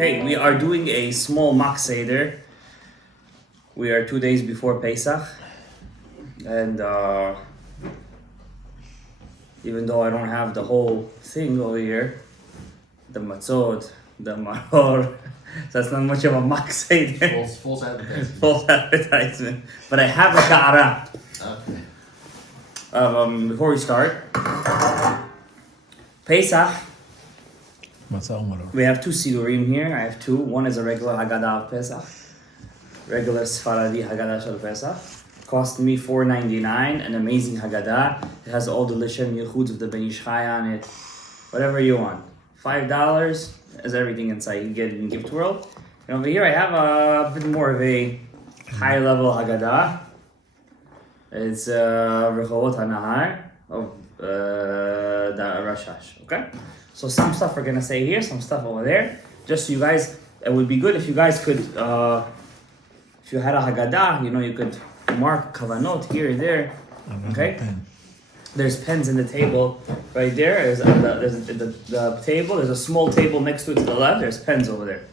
Okay, we are doing a small mock Seder. We are 2 days before Pesach. And even though I don't have the whole thing over here, the matzot, the maror, so that's not much of a mock Seder. False advertisement. False advertisement. But I have a ka'ara. Okay. Before we start, Pesach, we have two sidurim here. I have two. One is a regular Haggadah of Pesach. Regular Sfaradi Haggadah of Pesach. Cost me $4.99, an amazing Haggadah. It has all the Lishem Yechuds of the Ben Ish Chai on it. Whatever you want. $5 has everything inside. You get it in Gift World. And over here I have a bit more of a high-level Haggadah. It's Rehovot HaNahar of the Rashash. Okay? So some stuff we're gonna say here, some stuff over there. Just so you guys, it would be good if you guys could, if you had a Haggadah, you could mark kaavanot here and there. Okay? There's pens in the table right there. There's the table. There's a small table next to it to the left. There's pens over there.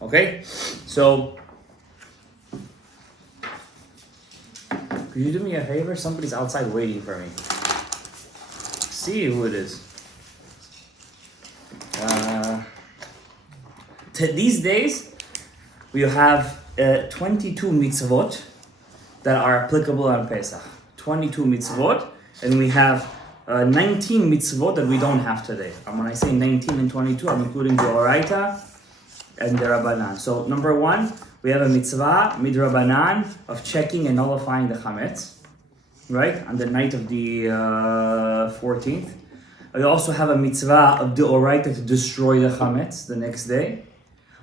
Okay? So, could you do me a favor? Somebody's outside waiting for me. See who it is. These days, we have 22 mitzvot that are applicable on Pesach. 22 mitzvot, and we have 19 mitzvot that we don't have today. And when I say 19 and 22, I'm including the Oraita and the Rabbanan. So number one, we have a mitzvah, midrabanan, of checking and nullifying the chametz, right, on the night of the 14th. We also have a mitzvah of the Oraita to destroy the chametz the next day.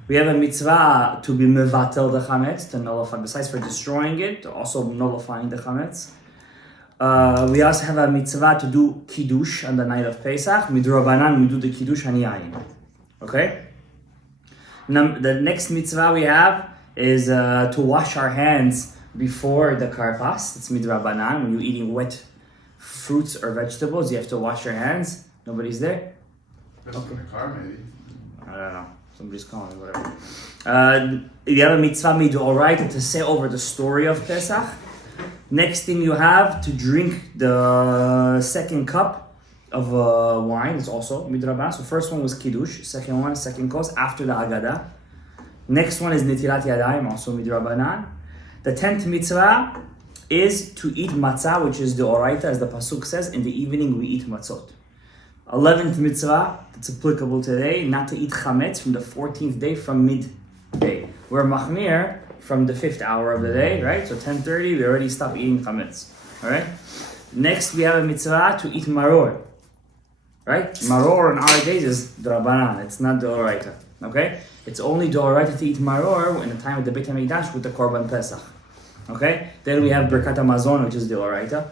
We have a mitzvah to be mevatel the chametz, to nullify, besides for destroying it, also nullifying the chametz. We also have a mitzvah to do kiddush on the night of Pesach. Midrabanan, we do the kiddush and yain. Okay? Now, the next mitzvah we have is to wash our hands before the karpas. It's midrabanan. When you're eating wet fruits or vegetables, you have to wash your hands. Nobody's there? Okay. In the car, maybe. I don't know. Somebody's calling, whatever. You have a mitzvah midoraita to say over the story of Pesach. Next thing you have to drink the second cup of wine. It's also midrabanan. So first one was kiddush. Second one, second course after the Haggadah. Next one is netilat yadayim, also midrabanan. The 10th mitzvah is to eat matzah, which is the oraita, as the pasuk says. In the evening we eat matzot. 11th mitzvah, that's applicable today, not to eat chametz from the 14th day from midday. We're machmir from the 5th hour of the day, right? So 10:30, we already stop eating chametz, all right? Next, we have a mitzvah to eat maror, right? Maror in our days is drabanan, it's not the oraita, okay? It's only the oraita to eat maror in the time of the Beit HaMikdash with the Korban Pesach, okay? Then we have Birkat HaMazon, which is the oraita.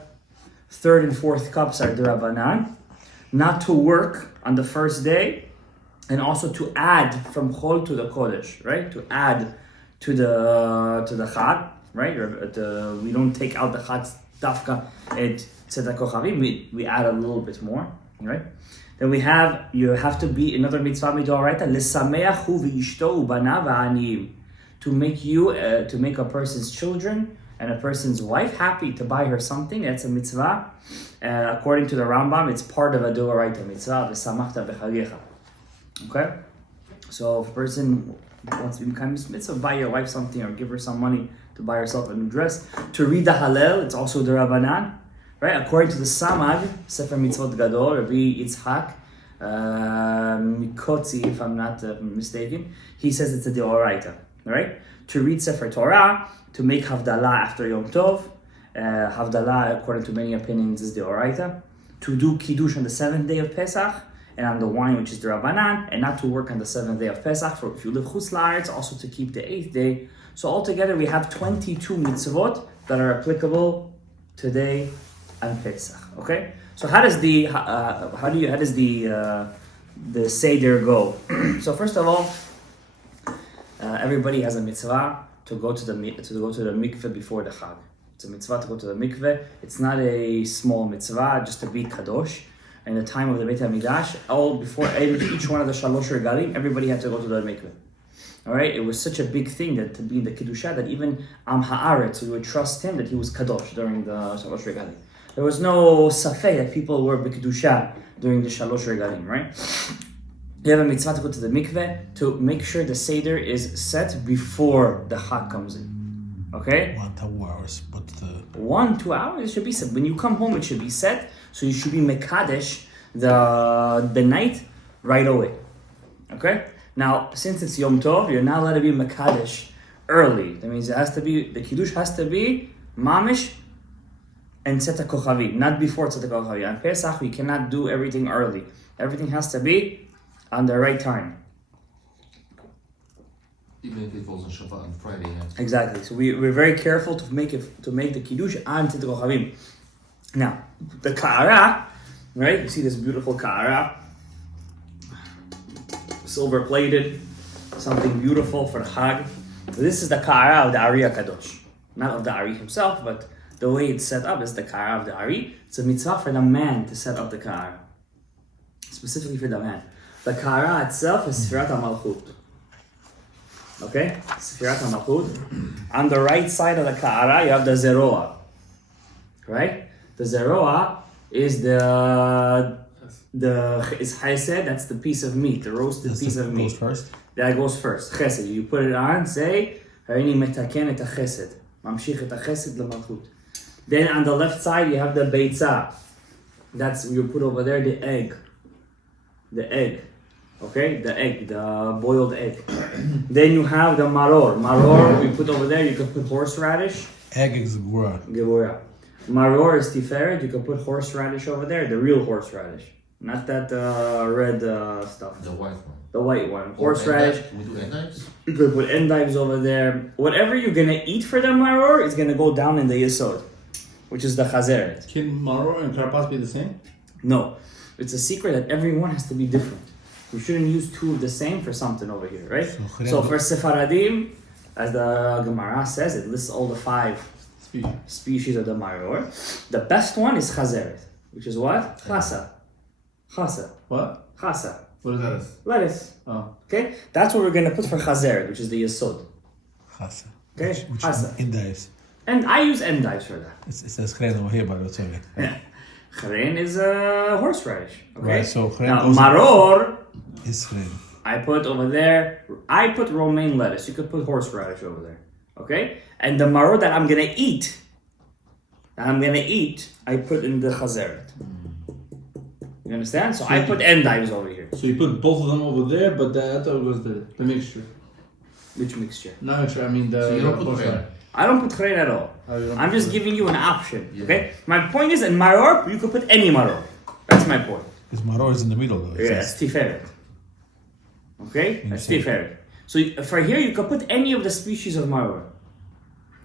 3rd and 4th cups are drabanan. Not to work on the first day, and also to add from Chol to the Kodesh, right? To add to the Chad, right? We don't take out the Chad dafka at Tzedakah Kochavim. We add a little bit more, right? Then you have to be another mitzvah midoraita l'sameach hu v'ishto ubanav v'aniyim, to make a person's children and a person's wife happy, to buy her something. That's a mitzvah. According to the Rambam, it's part of a doraita mitzvah, v'samachta b'chagecha. Okay? So if a person wants to become mitzvah, buy your wife something or give her some money to buy herself a new dress. To read the Hallel, it's also the Rabbanan. Right? According to the Samag, Sefer Mitzvot Gadol, Rabbi Yitzhak, Mikotzi, if I'm not mistaken, he says it's a deoraita. Right? To read Sefer Torah, to make Havdalah after Yom Tov. Havdalah, according to many opinions, is the oraita. To do kiddush on the 7th day of Pesach, and on the wine, which is the Rabbanan, and not to work on the 7th day of Pesach, for if you live chutz la'aretz, also to keep the 8th day. So altogether, we have 22 mitzvot that are applicable today on Pesach. Okay, so how does the Seder go? So first of all, everybody has a mitzvah to go to the mikveh before the Chag. It's a mitzvah to go to the mikveh. It's not a small mitzvah, just to be kadosh. In the time of the Beit HaMikdash, before each one of the Shalosh Regalim, everybody had to go to the mikveh. All right, it was such a big thing that to be in the Kedusha that even Am Haaretz, we would trust him that he was Kadosh during the Shalosh Regalim. There was no safek that people were B'Kedusha during the Shalosh Regalim, right? You have a mitzvah to go to the mikveh to make sure the Seder is set before the Chag comes in. Okay? 1-2 hours, but 1-2 hours, it should be set. When you come home, it should be set, so you should be Mekadesh the night right away. Okay? Now, since it's Yom Tov, you're not allowed to be Mekadesh early. That means it has to be, the Kiddush has to be Mamish and Tzeta Kochavi, not before Tzeta Kochavi. On Pesach, we cannot do everything early. Everything has to be on the right time. Even if it falls on Shabbat on Friday night. Exactly. So we're very careful to make the Kiddush on Tzeta Kochavim. Now, the Ka'ara, right? You see this beautiful Ka'ara. Silver plated, something beautiful for the Chag. This is the Ka'ara of the Ari HaKadosh. Not of the Ari himself, but the way it's set up is the Ka'ara of the Ari. It's a mitzvah for the man to set up the Ka'ara. Specifically for the man. The Ka'ara itself is Sfirat HaMalchut. Okay? Sfirat HaMalchut. On the right side of the Ka'ara, you have the Zeroah. Right? The Zeroah is is chesed, that's the piece of meat, the roasted piece of meat. Goes first? That goes first. Chesed. You put it on, say, Harini metaken et chesed. Mamshich et chesed l'malchut. Then on the left side, you have the beitzah. That's, you put over there the egg. The egg. Okay? The egg, the boiled egg. Then you have the maror. Maror, you put over there, you can put horseradish. Egg is gura. Gevorah. Maror is tiferet, you can put horseradish over there, the real horseradish. Not that red stuff. The white one. The white one. Horseradish. We do endives? You could put endives over there. Whatever you're going to eat for the maror is going to go down in the yesod, which is the chazeret. Can maror and karpas be the same? No. It's a secret that everyone has to be different. You shouldn't use two of the same for something over here, right? So for Sephardim, as the Gemara says, it lists all the 5 species of the maror. The best one is chazeret, which is what? Chasa. Chasa. What? Chasa. What is that? Lettuce. Oh. Okay? That's what we're going to put for chazeret, which is the yesod. Chasa. Okay? Which Chasa. endives. And I use endives for that. It says chrein over here, but it's okay. Yeah. Chrein is horseradish. Okay? Right, so chrein now, goes maror, is chrein. I put over there, I put romaine lettuce. You could put horseradish over there. Okay? And the maror that I'm going to eat, I put in the chazeret. You understand? So I put endives over here. So you put both of them over there, but I thought it was the mixture. Which mixture? Not mixture, I mean the... So you don't put chrein? I don't put chrein at all. Oh, you don't I'm put just chrein. giving you an option. Okay? My point is, in maror, you could put any maror. That's my point. Because maror is in the middle though. Yeah, it's tiferet. Okay? That's tiferet. So for here, you could put any of the species of maror.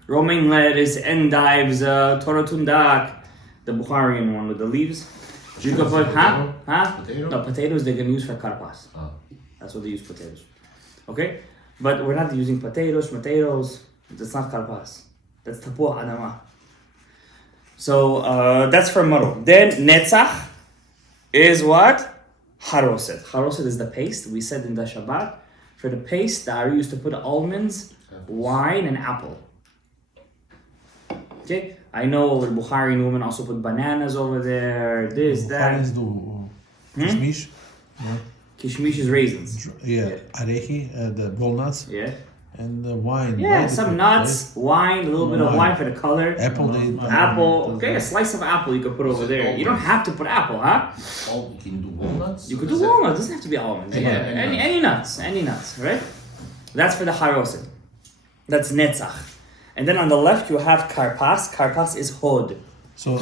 Romaine lettuce, endives, Torah tundak, the Bukharian one with the leaves. You could put, Potato? No, potatoes they're going to use for karpas. Oh. That's what they use potatoes. Okay? But we're not using potatoes. That's not karpas. That's tapuach adama. So that's for maror. Then netzach is what? Haroset. Haroset is the paste. We said in the Shabbat. For the paste, the Ari used to put almonds, wine, and apple. Okay? I know the Bukharian women also put bananas over there, this, that. Bukharis do kishmish. Yeah. Kishmish is raisins. Yeah. Arechi, the walnuts. Yeah. And the wine. Yeah, right? some nuts, wine, a little bit of wine for the color. Apple. Apple. Okay, a slice of apple you could put over there. You don't have to put apple, huh? Oh, you can do walnuts? You could do walnuts. It doesn't have to be almonds. Yeah, Any nuts, right? That's for the haroset. That's netzach. And then on the left you have karpas. Karpas is hod. So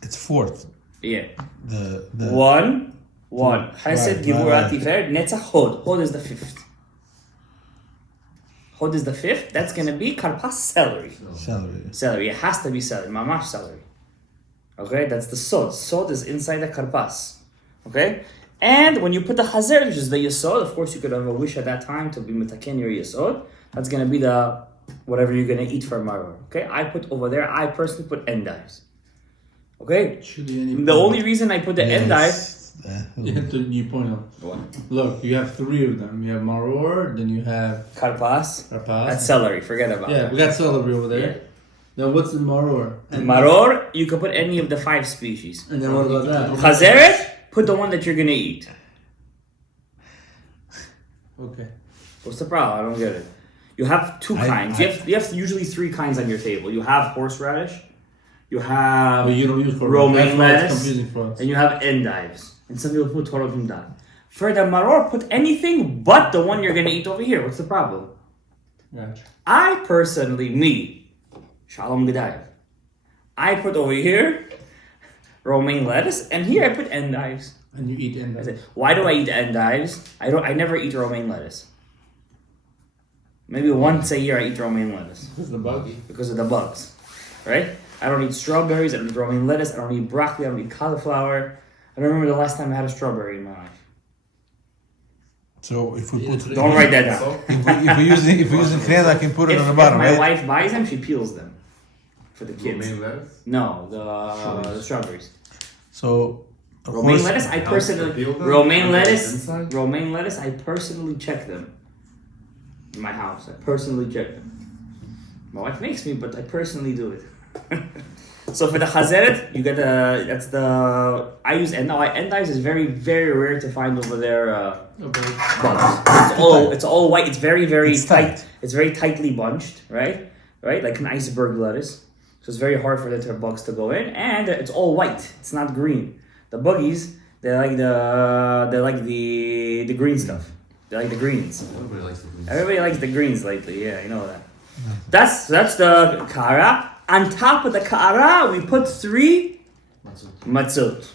it's 4th. Yeah. The One. Chesed, Gevurah, right. Tiferet, Netzach, Hod. Hod is the 5th. Hod is the 5th. That's going to be karpas celery. celery. Celery. It has to be celery. Mamash celery. Okay? That's the sod. Sod is inside the karpas. Okay? And when you put the chazer, which is the yesod, of course you could have a wish at that time to be mitaken your yesod. That's going to be the whatever you're going to eat for maror. Okay? I put over there, I personally put endives. Okay? The only reason I put the endive, You point out. What? Look, you have three of them. You have maror, then you have Karpas. rapas. That's celery. Forget about Yeah, that. we got celery over there. Yeah. Now what's the maror? Maror, you can put any of the 5 species. And then what about that? Chazeret, put the one that you're gonna eat. Okay. What's the problem? I don't get it. You have two kinds. You have usually 3 kinds on your table. You have horseradish, you have But you don't use for romaine that's why it's lettuce, confusing for us. and you have endives. And some people put torah humdan. For the maror, put anything but the one you're gonna eat over here. What's the problem? Gotcha. I personally, Shalom Gadaev, I put over here romaine lettuce, and here I put endives. And you eat I endive. said, why do I eat endives? I never eat romaine lettuce. Maybe once a year I eat romaine lettuce Who's the bug? because of the bugs, right? I don't eat strawberries, I don't eat romaine lettuce, I don't eat broccoli, I don't eat cauliflower. I don't remember the last time I had a strawberry in my life. So if we put, Don't write that down. if we using crayon, I can put it If on the bottom, my right? wife buys them, she peels them for the kids. Romaine lettuce? No, the strawberries. So Romaine lettuce, I personally peel them? romaine On the lettuce, inside? romaine lettuce. I personally check them in my house. I personally check them. My wife makes me, but I personally do it. So for the chazeret, you get I use endives is very very rare to find over there. Bugs. It's all white. It's very It's tight. tight. It's very tightly bunched, right? Like an iceberg lettuce. So it's very hard for the bugs to go in, and it's all white. It's not green. The buggies, they like the green stuff. They like the greens. Everybody likes the greens. Everybody likes the greens lately. Yeah, you know that. That's the kara. On top of the kara, we put 3 matzot.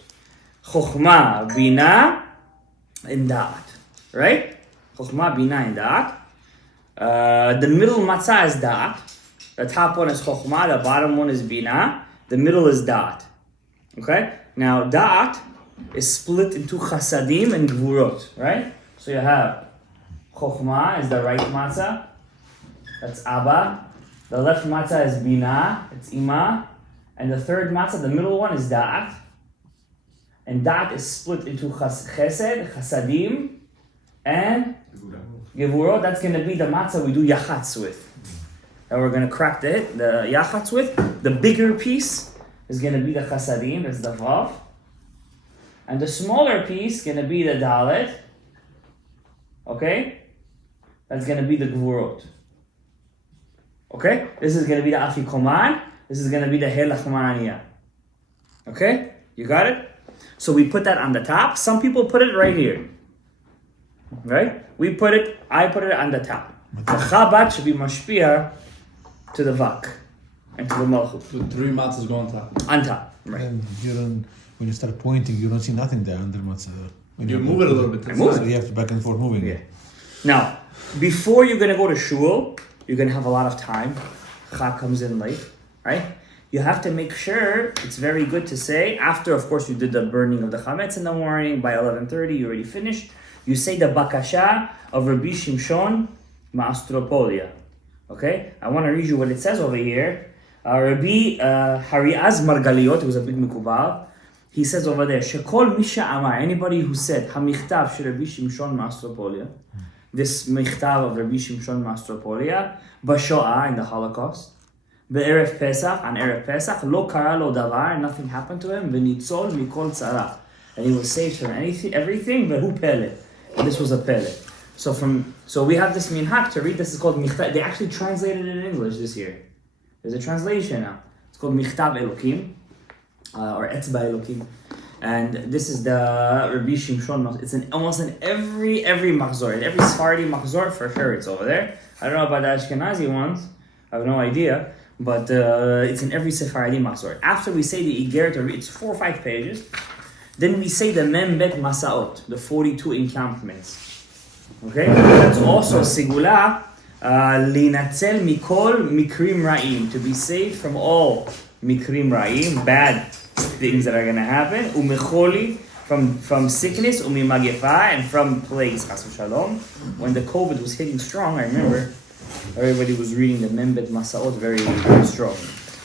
Chokhmah, bina, and da'at. Right? Chokhmah, bina, and da'at. The middle matzah is da'at. The top one is chokhmah. The bottom one is bina. The middle is da'at. Okay? Now, da'at is split into chasadim and gvurot. Right? So you have chokhmah is the right matzah. That's Abba. The left matzah is Bina, it's Ima. And the third matzah, the middle one, is Da'at. And Da'at is split into Chesed, Chasadim, and Gevurot. That's going to be the matzah we do Yachatz with. And we're going to crack the Yachatz with. The bigger piece is going to be the Chasadim, that's the Vav. And the smaller piece is going to be the Dalet. Okay? That's going to be the Gevurot. Okay? This is going to be the afikoman. This is going to be the helachmania. Okay? You got it? So we put that on the top. Some people put it right here. Right? I put it on the top. The chabat should be mashpia to the vak and to the malchut. So 3 matzahs go on top. On top. Right. And when you start pointing, you don't see nothing there under matzah. When You move it a little bit. I move So you have to back and forth moving. Yeah. Now, before you're going to go to shul, you're going to have a lot of time. Chag comes in late, right? You have to make sure, it's very good to say, after, of course, you did the burning of the chametz in the morning, by 11:30, you already finished. You say the bakasha of Rabbi Shimshon Ma'astropolia. Okay? I want to read you what it says over here. Rabbi Hariaz Margaliot, who was a big mikubal, he says over there, Shekol Misha Amar, anybody who said, Hamichtav Shel Rabbi Shimshon Ma'astropolia, this michtav of Rabbi Shimshon Ma'astropolia, Bashoah, in the Holocaust, Be'erev Pesach, on Erev Pesach, Lo Kara Lo Davar, nothing happened to him, V'nitzol Mikol Tzara, and he was saved from everything, Ve'hu Pele, and this was a Pele. So we have this minhag to read, this is called michtav, they actually translated it in English this year. There's a translation now. It's called Michtav Elokim, or Etzba Elokim. And this is the Rabbi Shimshon. It's almost in every machzor, in every Sephardi machzor for sure. It's over there. I don't know about the Ashkenazi ones. I have no idea, but it's in every Sephardi machzor. After we say the Igeret, it's 4 or 5 pages. Then we say the Mem Bet Masaot, the 42 encampments. Okay, that's also Sigula Linatzel Mikol Mikrim Ra'im, to be saved from all Mikrim Ra'im, bad things that are going to happen, umecholi, from sickness, umimagefa, and from plagues, chas v'shalom. When the COVID was hitting strong, I remember everybody was reading the Membet Masaot very, very strong.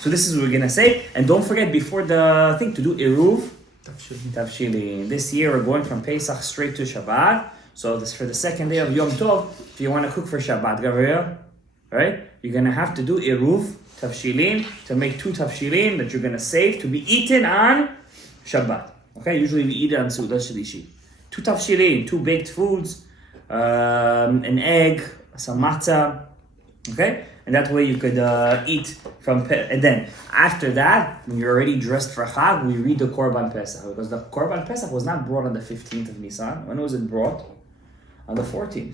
So this is what we're going to say. And don't forget, before the thing, to do Eruv Tavshilin. This year we're going from Pesach straight to Shabbat. So this for the second day of Yom Tov. If you want to cook for Shabbat, Gabriel, right? You're gonna have to do eruv tavshilin to make 2 tavshilin that you're gonna save to be eaten on Shabbat. Okay, usually we eat it on Seudah Shlishi. 2 tavshilin, 2 baked foods, an egg, some matzah. Okay, and that way you could eat from. And then after that, when you're already dressed for Chag, we read the Korban Pesach, because the Korban Pesach was not brought on the 15th of Nisan. When was it brought? On the 14th,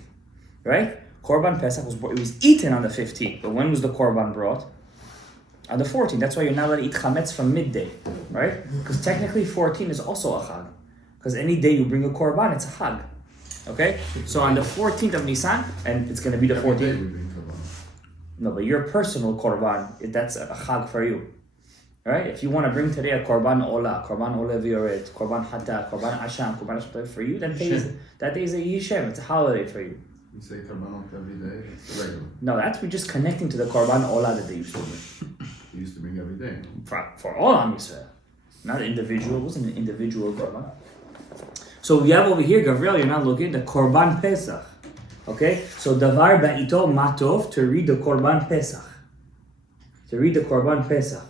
right? Korban Pesach was brought, it was eaten on the 15th, but when was the Korban brought? On the 14th. That's why you're not allowed to eat chametz from midday, right? Because technically 14 is also a Chag. Because any day you bring a Korban, it's a Chag. Okay? So on the 14th of Nisan, and it's going to be the 14th. No, but your personal Korban, that's a Chag for you. Right? If you want to bring today a Korban Ola, Korban Ola Vioret, Korban Hata, Korban Asham, Korban Asham for you, that day is a Yishem. It's a holiday for you. You say kaavanot every day, it's regular. No, that's we're just connecting to the Korban Ola that they used to bring. You used to bring every day. For all Am Yisrael. Not individual, it wasn't an individual Korban. So we have over here, Gabriel, you're not looking, the Korban Pesach. Okay? So Davar Ba'ito Matov, to read the Korban Pesach. To read the Korban Pesach.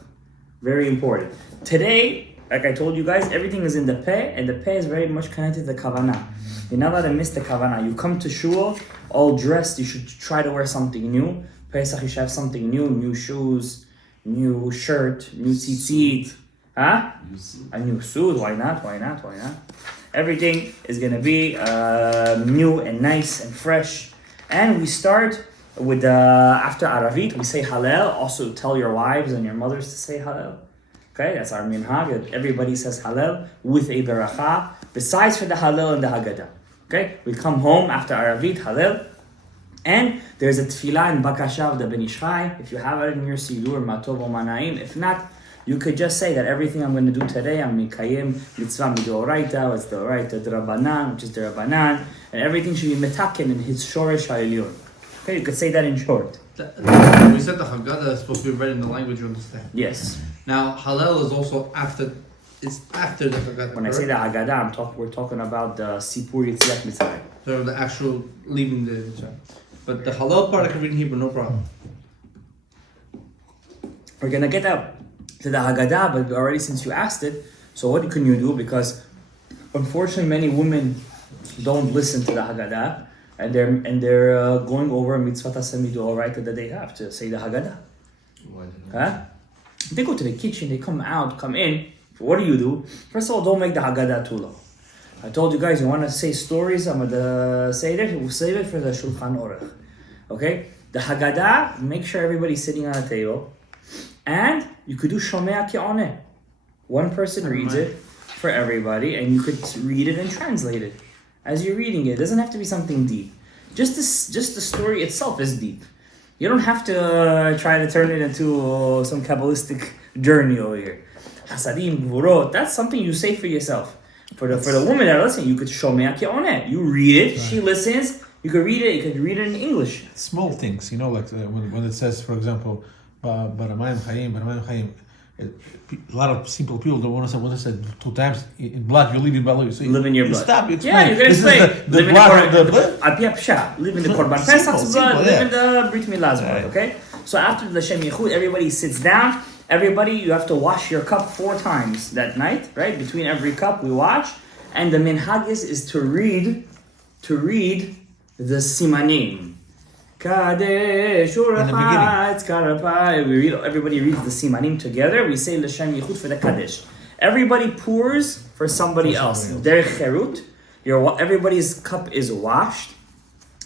Very important. Today, like I told you guys, everything is in the Peh, and the Peh is very much connected to the Kavanah. You're not allowed to miss the Kavanah. You come to Shul, all dressed, you should try to wear something new. Pesach, you should have something new shoes, new shirt, new tzitzit. Huh? A new suit, why not? Everything is going to be new and nice and fresh. And we start with after Aravit, we say Hallel. Also tell your wives and your mothers to say Hallel. Okay, that's our minhag. Everybody says Hallel with a beracha, besides for the Hallel and the Haggadah. Okay, we come home after Aravit, Hallel, and there's a tefillah in Bakasha of the Ben Ish Chai. If you have it in your Sidur, Matov or Manaim. If not, you could just say that everything I'm going to do today, I'm Mikayim Mitzvah Midoraita, it's the Oraita Drabanan, which is the Rabbanan, and everything should be metaken in his Shoresh HaElyon. Okay, you could say that in short. We said the Haggadah is supposed to be read in the language you understand. Yes. Now, Hallel is also after. It's after the Haggadah. When I say the Haggadah, we're talking about the Sipur Yetziat Mitzrayim. So the actual leaving the. But the Hallel part I can read in Hebrew, no problem. We're gonna get up to the Haggadah, but already since you asked it, so what can you do? Because unfortunately, many women don't listen to the Haggadah, and they're going over mitzvot hasemido, right, that they have to say the Haggadah. Why didn't Huh? They go to the kitchen, they come in. What do? First of all, don't make the Haggadah too long. I told you guys, you want to say stories, I'm going to say that, we'll save it for the Shulchan Aruch. Okay? The Haggadah, make sure everybody's sitting on a table. And you could do Shomea Ki'oneh. One person reads it for everybody, and you could read it and translate it. As you're reading it doesn't have to be something deep. Just the story itself is deep. You don't have to try to turn it into some Kabbalistic journey over here. Hasadim, Gvurot, that's something you say for yourself. For the woman that are listening, you could Shomea Ki'oneh. You read it, she listens, you could read it in English. Small things, like when it says, for example, Baramayim Chayim, a lot of simple people don't want to say what I said 2 times. In blood, you live in blood. You say, live in your blood. Stop, you explain. Yeah, you can explain. The blood of the blood. Live in the Korban Pesach's blood, live in the Brit Milah's blood, okay? So after the Shem Yichud, everybody sits down. Everybody, you have to wash your cup 4 times that night, right? Between every cup, we wash. And the minhag is to read the simanim. Kadesh Urachatz Karapai. Everybody reads the simanim together. We say L'Shem Yichud for the Kadesh. Everybody pours for somebody else. Derech Cherut. Everybody's cup is washed.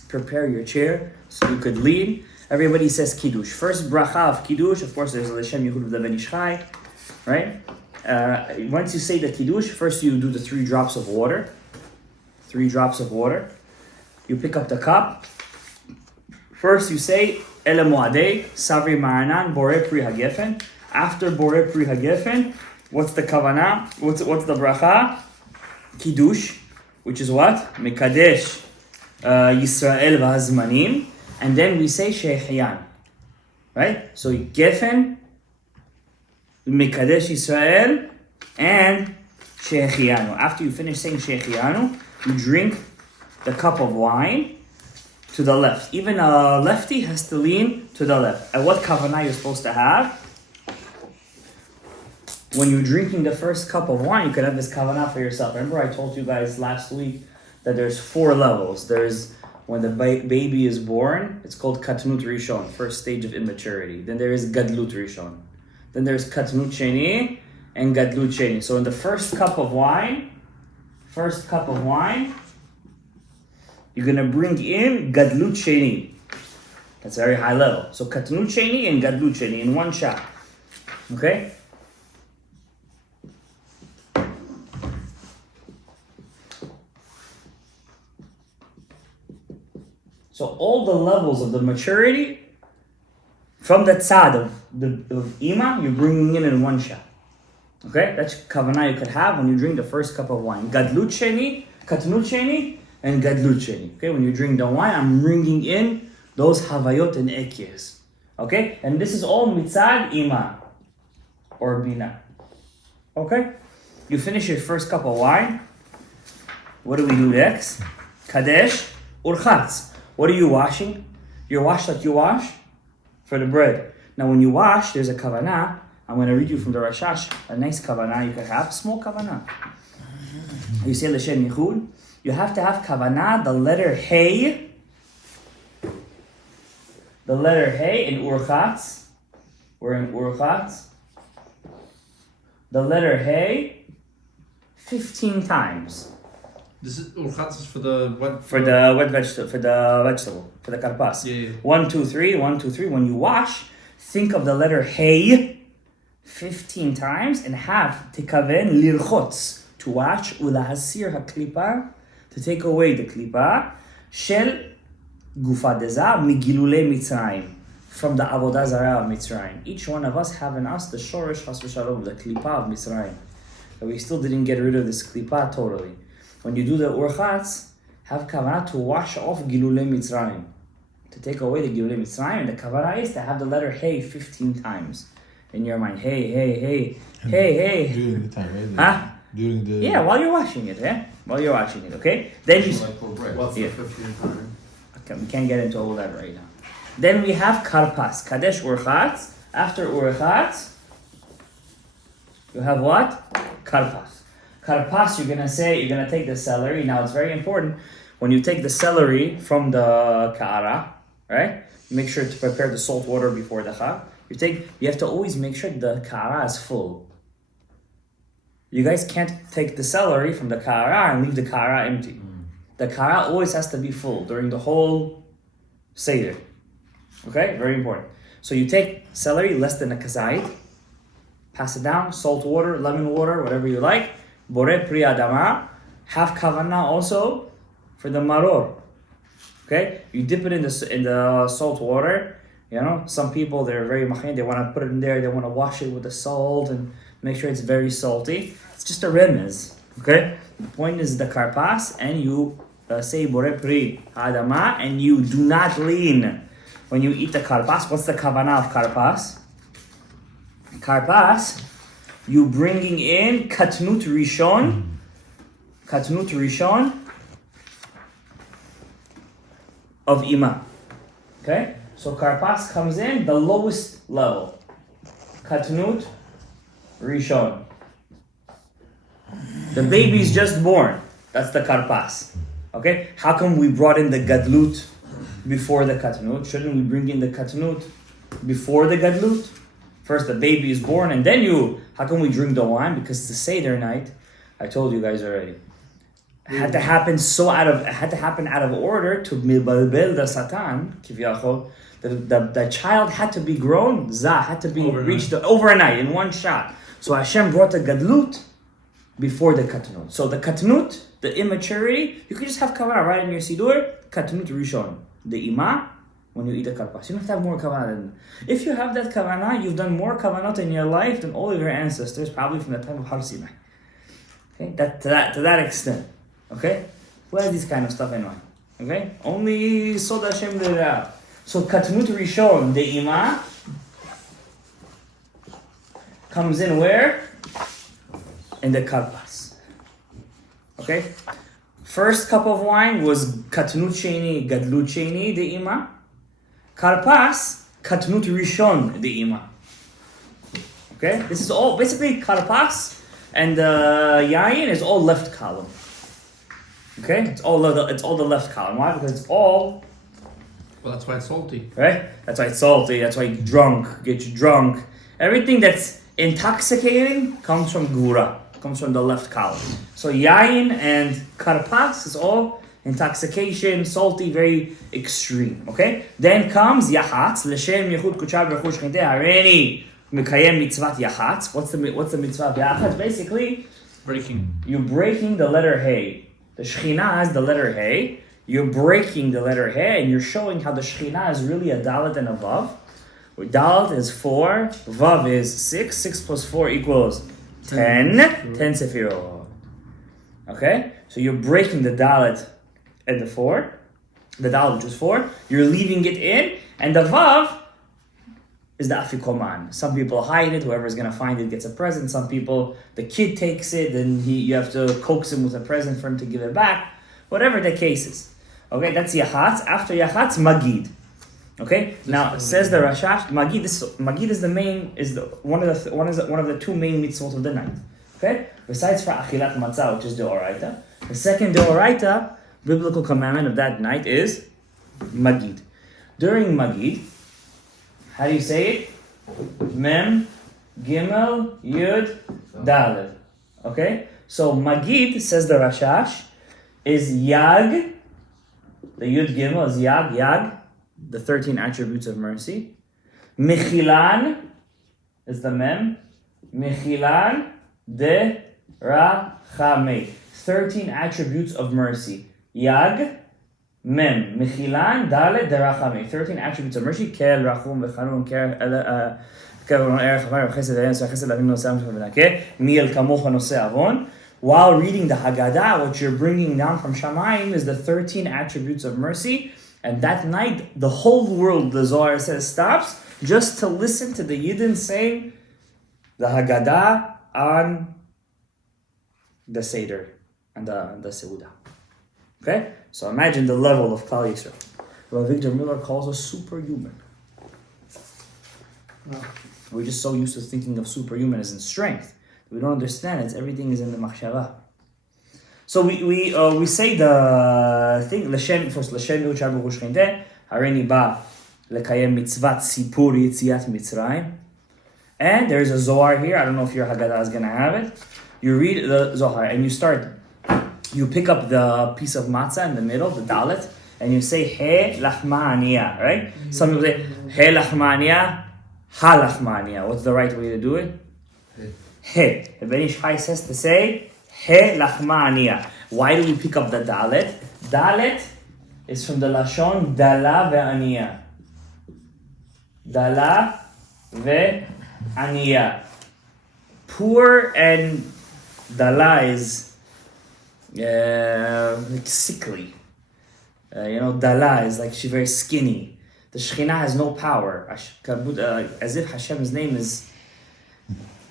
Prepare your chair so you could lead. Everybody says Kiddush. First bracha of Kiddush, of course, there's L'Shem Yichud of the Ben Ish Chai, right? Once you say the Kiddush, first you do the 3 drops of water. 3 drops of water. You pick up the cup. First you say Ele Moadei, Savri Maranan, Borei Pri Hagefen. After Borei Pri Hagefen, what's the kavanah? What's the bracha? Kiddush, which is what? Mekadesh Yisrael v'hazmanim. And then we say Shechiyan. Right? So Gefen, Mekadesh Yisrael, and Shechianu. After you finish saying Shechianu, you drink the cup of wine to the left. Even a lefty has to lean to the left. And what kavanah you're supposed to have? When you're drinking the first cup of wine, you can have this kavanah for yourself. Remember I told you guys last week that there's 4 levels. There's when the baby is born, it's called katnut rishon, first stage of immaturity. Then there is gadlut rishon. Then there's katnut sheni and gadlut sheni. So in the first cup of wine, you're gonna bring in gadlut sheni. That's very high level. So katnut sheni and gadlut sheni in one shot. Okay? So all the levels of the maturity from the tzad of ima, you're bringing in one shot. Okay? That's kavanah you could have when you drink the first cup of wine. Gadlut sheni, katnut sheni, and gadlut sheni. Okay? When you drink the wine, I'm bringing in those havayot and ekyes. Okay? And this is all mitzad ima or bina. Okay? You finish your first cup of wine. What do we do next? Kadesh urchatz. What are you washing? You're washed like you wash for the bread. Now when you wash, there's a kavanah. I'm going to read you from the Rashash, a nice kavanah you could have, small kavanah. You say l'shem yichud. You have to have kavanah, the letter hey. The letter hey in urchatz. We're in urchatz. The letter hey 15 times. This is urchatz for the what? For the wet vegetable, for the karpas. Yeah. 1, 2, 3, 1, 2, 3. When you wash, think of the letter hey 15 times and have tikaven lirchotz, to wash, ulahasir haklipa, to take away the klipa, shel gufa deza migilule mitzrayim, from the avodah zarah of Mitzrayim. Each one of us have in us the shorish chas v'shalom, the klipa of Mitzrayim. But we still didn't get rid of this klipa totally. When you do the urchatz, have kavanah to wash off gilulei Mitzrayim, to take away the gilulei Mitzrayim. And the kavanah is to have the letter hey 15 times in your mind. Hey, hey, hey, hey, hey. During the time, right? Huh? During the... Yeah, while you're washing it, yeah? While you're washing it, okay? Then you... Like for bread. What's Yeah. the 15th time? Okay, we can't get into all that right now. Then we have karpas, kadesh urchatz. After urchatz, you have what? Karpas. Karpas, you're gonna take the celery. Now it's very important, when you take the celery from the ka'ara, right? Make sure to prepare the salt water before the chag. You have to always make sure the ka'ara is full. You guys can't take the celery from the ka'ara and leave the ka'ara empty. The ka'ara always has to be full during the whole Seder. Okay? Very important. So you take celery less than a kazait, pass it down, salt water, lemon water, whatever you like. Bore pri adama, have kavanah also for the maror. Okay? You dip it in the salt water. You know, some people, they're very machin, they want to put it in there, they want to wash it with the salt and make sure it's very salty. It's just a remez. Okay? The point is the karpas, and you say bore pri adama, and you do not lean when you eat the karpas. What's the kavanah of karpas? Karpas, you bringing in katnut rishon of ima. Okay? So karpas comes in the lowest level. Katnut rishon. The baby's just born. That's the karpas. Okay? How come we brought in the gadlut before the katnut? Shouldn't we bring in the katnut before the gadlut? First the baby is born and then how come we drink the wine? Because the Seder night, I told you guys already, had to happen out of order to milbalbel the satan, kivyachol. The child had to be grown, had to be reached overnight in one shot. So Hashem brought the gadlut before the katnut. So the katnut, the immaturity, you could just have kavanah right in your sidur, katnut rishon. The ima, when you eat the karpas. You don't have to have more kavanah than that. If you have that kavanah, you've done more kavanot in your life than all of your ancestors, probably from the time of Har Sinai. Okay, to that extent. Okay? Who has this kind of stuff in mind? Okay? Only Sod Hashem L'Ra. So katnut rishon, the ima, comes in where? In the karpas. Okay? First cup of wine was katnut sheni, gadlut sheni, de'ima. Karpas, katnut rishon, de'ima. Okay? This is all, basically karpas and yayin is all left column. Okay? It's all the left column. Why? Because it's all, Well, that's why it's salty. right? That's why it's salty, that's why you get you drunk. Everything that's intoxicating comes from gura, comes from the left column. So yayin and karpas is all intoxication, salty, very extreme. Okay? Then comes yahatz, l'shem yechud kuchar b'rechush chinteh hareni mekayem mitzvat yahatz. What's the mitzvah of yahatz? Basically, you're breaking the letter hey. The Shekhinah has the letter hey. You're breaking the letter hey, and you're showing how the Shekhinah is really a dalet and a vav. Where dalet is 4, vav is 6. 6 plus 4 equals 10. 10 sefirot. Okay? So you're breaking the dalet and the 4. The dalet, which is 4. You're leaving it in. And the vav is the afikoman. Some people hide it. Whoever's going to find it gets a present. Some people, the kid takes it, and you have to coax him with a present for him to give it back. Whatever the case is. Okay, that's Yahatz. After Yahatz, Magid. Okay, now says the Rashash, Magid is the main, one of the two main mitzvot of the night. Okay, besides for Achilat Matzah, which is the Oraita. The second Oraita, biblical commandment of that night is Magid. During Magid, how do you say it? Mem, Gimel, Yud, Daled. Okay, so Magid, says the Rashash, is Yag. The Yud Gimel is Yag, the 13 attributes of mercy. Mechilan is the Mem. Mechilan de Rachame. 13 attributes of mercy. Yag, Mem. Mechilan, Dalet, de Rachame. 13 attributes of mercy. Kel, Rachum, Bechanun, While reading the Haggadah, what you're bringing down from Shamayim is the 13 attributes of mercy. And that night, the whole world, the Zohar says, stops just to listen to the Yidden saying the Haggadah on the Seder and the Seudah. Okay? So imagine the level of Klal Yisrael. Rav Victor Miller calls us superhuman. No. We're just so used to thinking of superhuman as in strength. We don't understand it. Everything is in the machshava. So we say the thing. L'shem yuchar b'ruch chinteh hareni ba lekayem mitzvat sipur yitziat Mitzrayim. And there's a Zohar here. I don't know if your Haggadah is gonna have it. You read the Zohar and you pick up the piece of matzah in the middle, the dalet, and you say he lachma aniyah, right? Some people say he lachma aniyah, ha lachma aniyah. What's the right way to do it? He. The Ben Ish Chai says to say he lachma aniyah. Why do we pick up the dalet? Dalet is from the lashon dala ve'aniyah. Dala ve'aniyah. Poor and dala is like sickly. Dala is like she's very skinny. The Shekhinah has no power. As if Hashem's name is,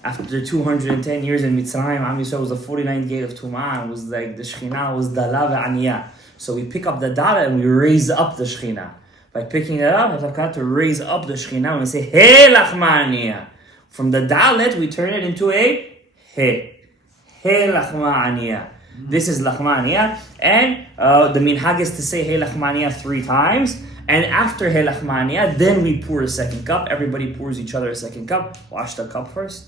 after 210 years in Mitzrayim, Am Yisrael was the 49th gate of Tum'ah. It was like the Shekhinah was Dala ve'aniyah. So we pick up the Dala and we raise up the Shekhinah. By picking it up, we have to raise up the Shekhinah and we say, He lachma aniyah. From the Dalet, we turn it into a He. He lachma aniyah. This is lachma aniyah. And the minhag is to say He lachma aniyah 3 times. And after He lachma aniyah, then we pour a second cup. Everybody pours each other a second cup. Wash the cup first.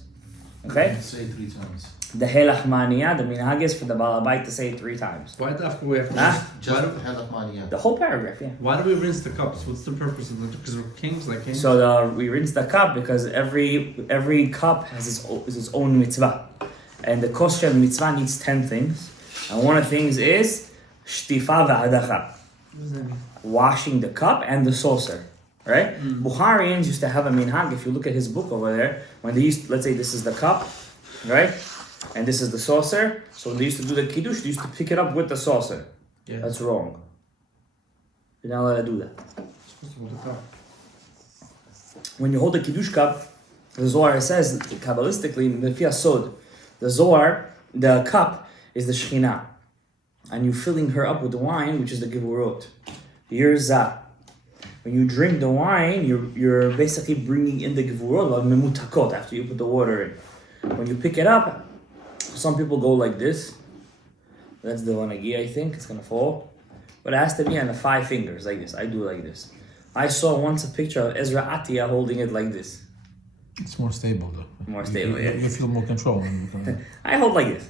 Okay? Say 3 times. The He lachma aniyah, the minhag is for the Balabait to say it 3 times. Why do we have to Just Halachmania. The whole paragraph, yeah. Why do we rinse the cups? What's the purpose of it? Because we're kings, like kings? So we rinse the cup because every cup has its own mitzvah. And the kosher mitzvah needs 10 things. And one of the things is shtifa v'adacha. What does that mean? Washing the cup and the saucer. Right? Bukharians used to have a minhag. If you look at his book over there, when they used, let's say this is the cup, right? And this is the saucer. So when they used to do the kiddush, they used to pick it up with the saucer. Yeah. That's wrong. You're not allowed to do that. Supposed to hold the cup. When you hold the kiddush cup, the Zohar says, kabbalistically, Mefi Sod, the Zohar, the cup is the Shekhinah. and you're filling her up with the wine, which is the gevurot. Yirza. When you drink the wine, you're basically bringing in the gevurot, memutakot, after you put the water in. When you pick it up, some people go like this. That's the vanagi, I think. It's going to fall. But it has to be on the 5 fingers, like this. I do like this. I saw once a picture of Ezra Atiyah holding it like this. It's more stable though. More stable, yeah. You feel more control. I hold like this.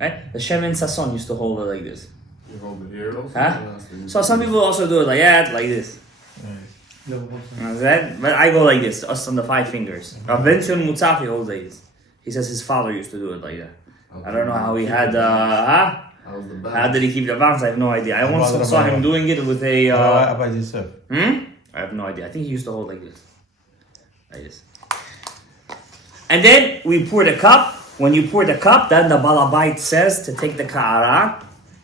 Right? The Shemin Sasson used to hold it like this. You hold it here also? Huh? So some people also do it like that, like this. That, but I go like this, us on the 5 fingers. Rav Ben-Zion Mutzafi holds like this. He says his father used to do it like that. I don't know how he had, how did he keep the balance? I have no idea. I once saw him doing it with a... I have no idea. I think he used to hold like this. Like this. And then we pour the cup. When you pour the cup, then the balabait says to take the ka'ara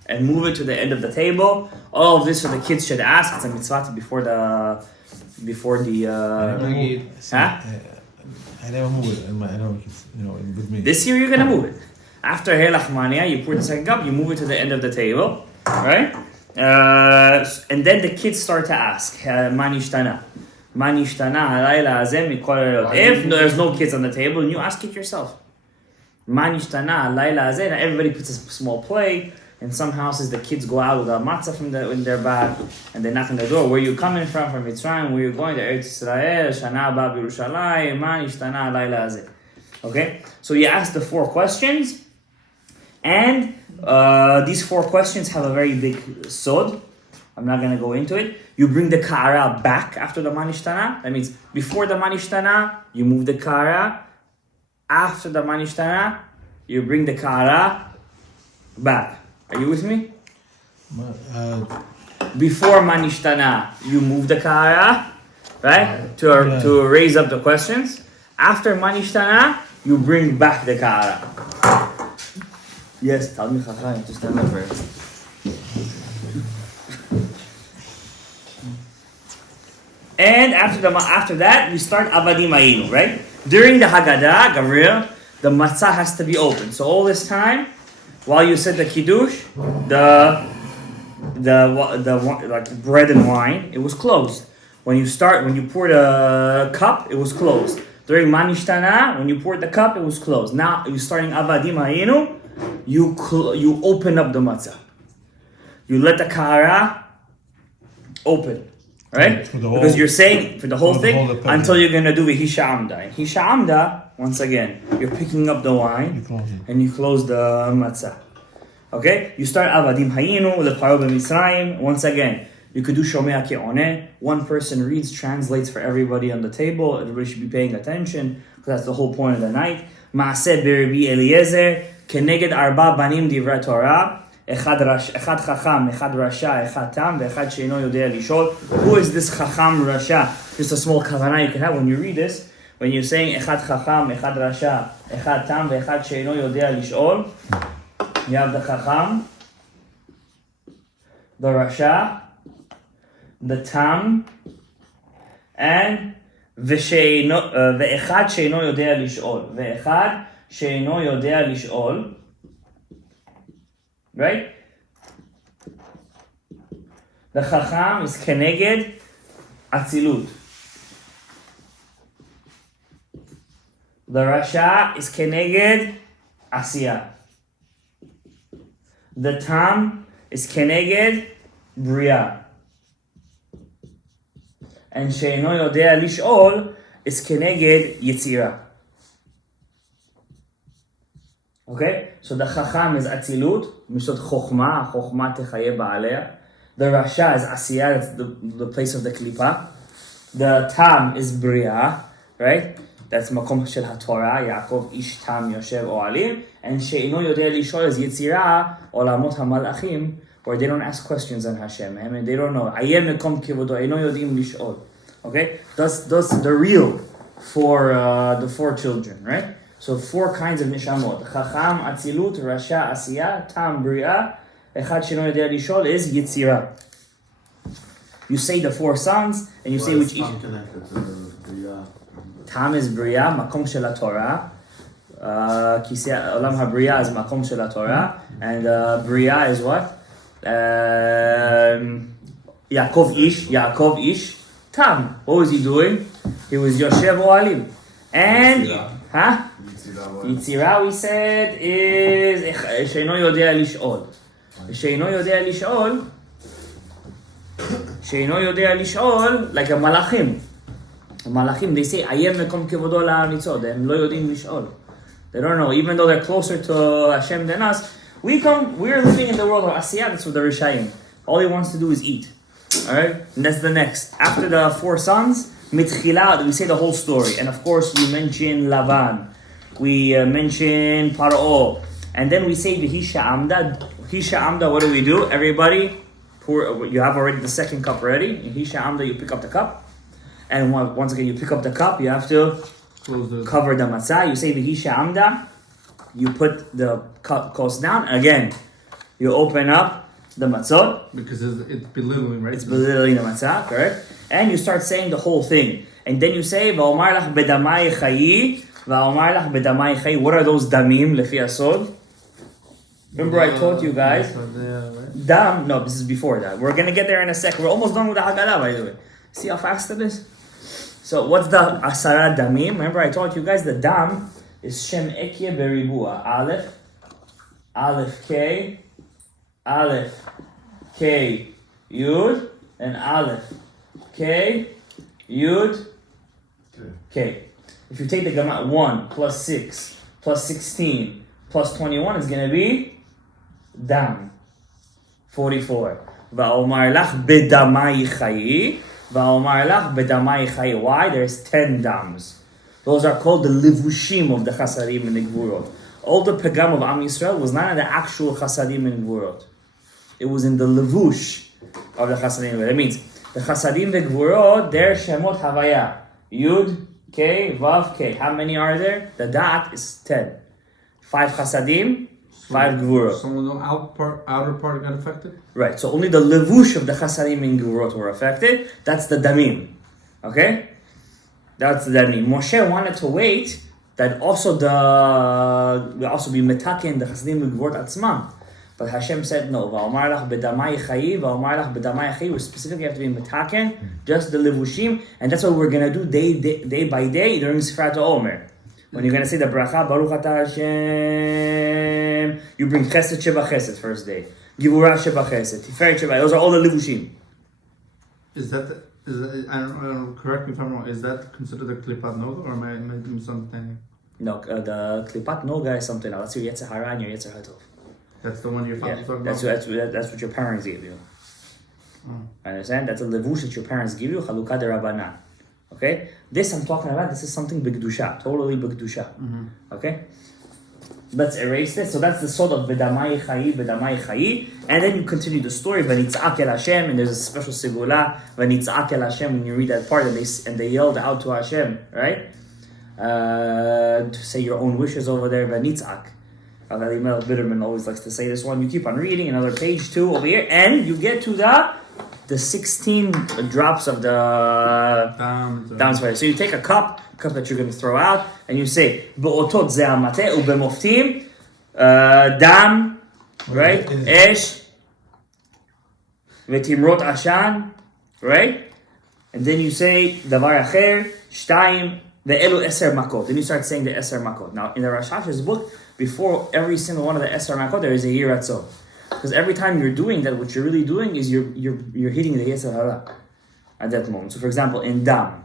and move it to the end of the table. All of this so the kids should ask. It's a mitzvah before the... I never move it. I don't, with me. This year you're gonna move it. After Helach Mania, you pour the second cup, you move it to the end of the table, right? And then the kids start to ask, Manishtana. If there's no kids on the table, you ask it yourself. Everybody puts a small plate. In some houses, the kids go out with a matzah in their bag, and they knock on the door. Where you coming from Mitzrayim? Where you going to Eretz Yisrael? Shana Haba B'Yerushalayim. Ma nishtana halayla hazeh. Okay, so you ask the 4 questions, and these 4 questions have a very big sod. I'm not gonna go into it. You bring the ka'ara back after the manishtana. That means before the manishtana, you move the ka'ara. After the manishtana, you bring the ka'ara back. Are you with me? Before manishtana, you move the ka'ara, right? To raise up the questions. After manishtana, you bring back the ka'ara. Yes, tell me chacham, just stand up for it. And after that, we start Avadim Ayinu, right? During the Haggadah, Gabriel, the matzah has to be open. So all this time, while you said the kiddush, the like bread and wine, it was closed. When you pour the cup, it was closed. During Manishtana, when you poured the cup, it was closed. Now you're starting Avadim Ayinu, you open up the matzah. You let the ka'ara open. Right? Because you're saying for the whole thing until you're gonna do Hisha Amda. And Hisha Amda, once again, you're picking up the wine and you close the matzah. Okay? You start Avadim Hayinu, Leparo B'Mitzrayim. Once again, you could do Shomea Ke'oneh. One person reads, translates for everybody on the table. Everybody should be paying attention because that's the whole point of the night. Maaseh B'Rabbi Eliezer, Keneged Arba Banim Divrei Torah. אחד חכם, אחד רשע, אחד תם, ואחד שאינו יודע לשאול. Who is this חכם רשע? Just a small kavanah you can have when you read this. When you're saying אחד חכם, אחד רשע, אחד תם, ואחד שאינו יודע לשאול. You have the חכם, the רשע, the תם, and ואחד שאינו יודע לשאול. ואחד שאינו יודע לשאול. Right? The Chacham is Keneged Atzilut. The Rasha is Keneged Asiyah. The Tam is Keneged Bria. And Sheino Yodea Lish'ol is Keneged Yetzirah. Okay, so the Chacham is Atzilut, Mishot Chokhmah, Chokhmah Techaye Ba'aleh. The Rasha is Asiyah, that's the place of the Klippa. The Tam is Bria, right? That's Makom Shel HaTorah, Yaakov Ish Tam Yoshev Oalim. And She'ino Yodeh Lishol is Yetzirah, Olamot HaMalachim, where they don't ask questions on Hashem. I mean, they don't know. Ayem Mekom Kivodo, Eino Yodim Lishol. Okay, that's the real for the 4 children, right? So 4 kinds of nishamot. Chacham, Atzilut, Rasha, Asiyah, Tam, Bria. Echad She'ino Yodeh Lishol is Yetzirah. You say the 4 sons, and you say which each. Tam is Bria, Makom Shel HaTorah. כיסא, עולם הבריאה זה מקום של התורה, and בריאה is what? Yaakov ish, Tam. What was he doing? He was Yoshev Oalim. And, Yitzira, we said, is Sheino Yodea Lish'ol. Sheino Yodea Lish'ol, like a Malachim. Malachim, they say, Ayem mekom kevodo la'amitzot. And lo yodim lish'ol. They don't know, even though they're closer to Hashem than us. We're living in the world of Asiyah, that's what the Rishayim. All he wants to do is eat. Alright? And that's the next. After the 4 sons, mitchila, we say the whole story. And of course, we mention Lavan. We mention Paro. And then we say V'hisha Amda. Hisha Amda, what do? Everybody, pour. You have already the second cup ready. In Hisha Amda, you pick up the cup. And once again, you pick up the cup, you have to cover the matzah. You say V'hisha Amda. You put the cup close down. Again, you open up the matzot. Because it's belittling, right? It's belittling the matzah, correct? And you start saying the whole thing. And then you say, Va'omar lach bedamai chayi, Va'omar lach bedamai chayi. What are those damim, lefi asod? Remember I taught you guys? Dam, no, this is before that. We're going to get there in a second. We're almost done with the Haggadah, by the way. See how fast it is? So what's the asara damim? Remember I taught you guys the dam is Shem Ekye Beribua. Aleph K, Yud, and Aleph K, Yud, K. If you take the Gamma 1 plus 6 plus 16 plus 21, it's going to be Dam. 44. Va'omar lach bedamai chayi. Va'omar lach bedamai chayi. Why? There's 10 dams. Those are called the livushim of the chasadim and the gvurot. All the pegam of Am Yisrael was not in the actual chasadim and gvurot. It was in the levush of the chasadim. That means the chasadim and gvurot, their shemot havaya. Yud, K, Vav, K. How many are there? The dot is 10. 5 chasadim, 5 gvurot. So the outer part got affected? Right, so only the levush of the chasadim and gvurot were affected. That's the damim. Okay? That's the damim. Moshe wanted to wait that also be metaken the chasadim and gvurot atzmam. But Hashem said no. Va'omar lach bedamai chayi, va'omar lach bedamai chayi. We specifically have to be metaken, just the levushim. And that's what we're going to do day by day during Sifrat Omer. When you're going to say the bracha, Baruch Atah Hashem, you bring Chesed Sheba Chesed first day. Givurah Sheba Chesed, Tiferet Sheba, those are all the levushim. Is that I don't correct me if I'm wrong, is that considered a Klipat Noga, or am I misunderstanding? No, the Klipat Noga is something else. That's your Yetzer Hara and your Yetzer Hatov. That's the one you're talking about? That's what your parents give you. Understand? That's a levush that your parents give you, Chalukah de Rabbanan. Okay? This I'm talking about, this is something b'kedusha, totally b'kedusha. Okay? Let's erase this. So that's the sort of bedamai chayi, and then you continue the story, v'nitzak el Hashem, and there's a special segula, v'nitzak el Hashem, when you read that part, and they yelled out to Hashem, right? To say your own wishes over there, v'nitzak. Mel Bitterman always likes to say this one. You keep on reading, another page 2 over here, and you get to the 16 drops of the dam. So you take a cup that you're going to throw out, and you say, Be'otot ze hamate u'bemoftim dam, right? Esh ve'timrot ashan, right? And then you say, Davar acher, shtayim, ve'elu eser makot. Then you start saying the eser makot. Now, in the Rosh Hashem's book, before every single one of the eser makot, there is a yiratzon. Because every time you're doing that, what you're really doing is you're hitting the Yetzer Hara at that moment. So for example, in Dam,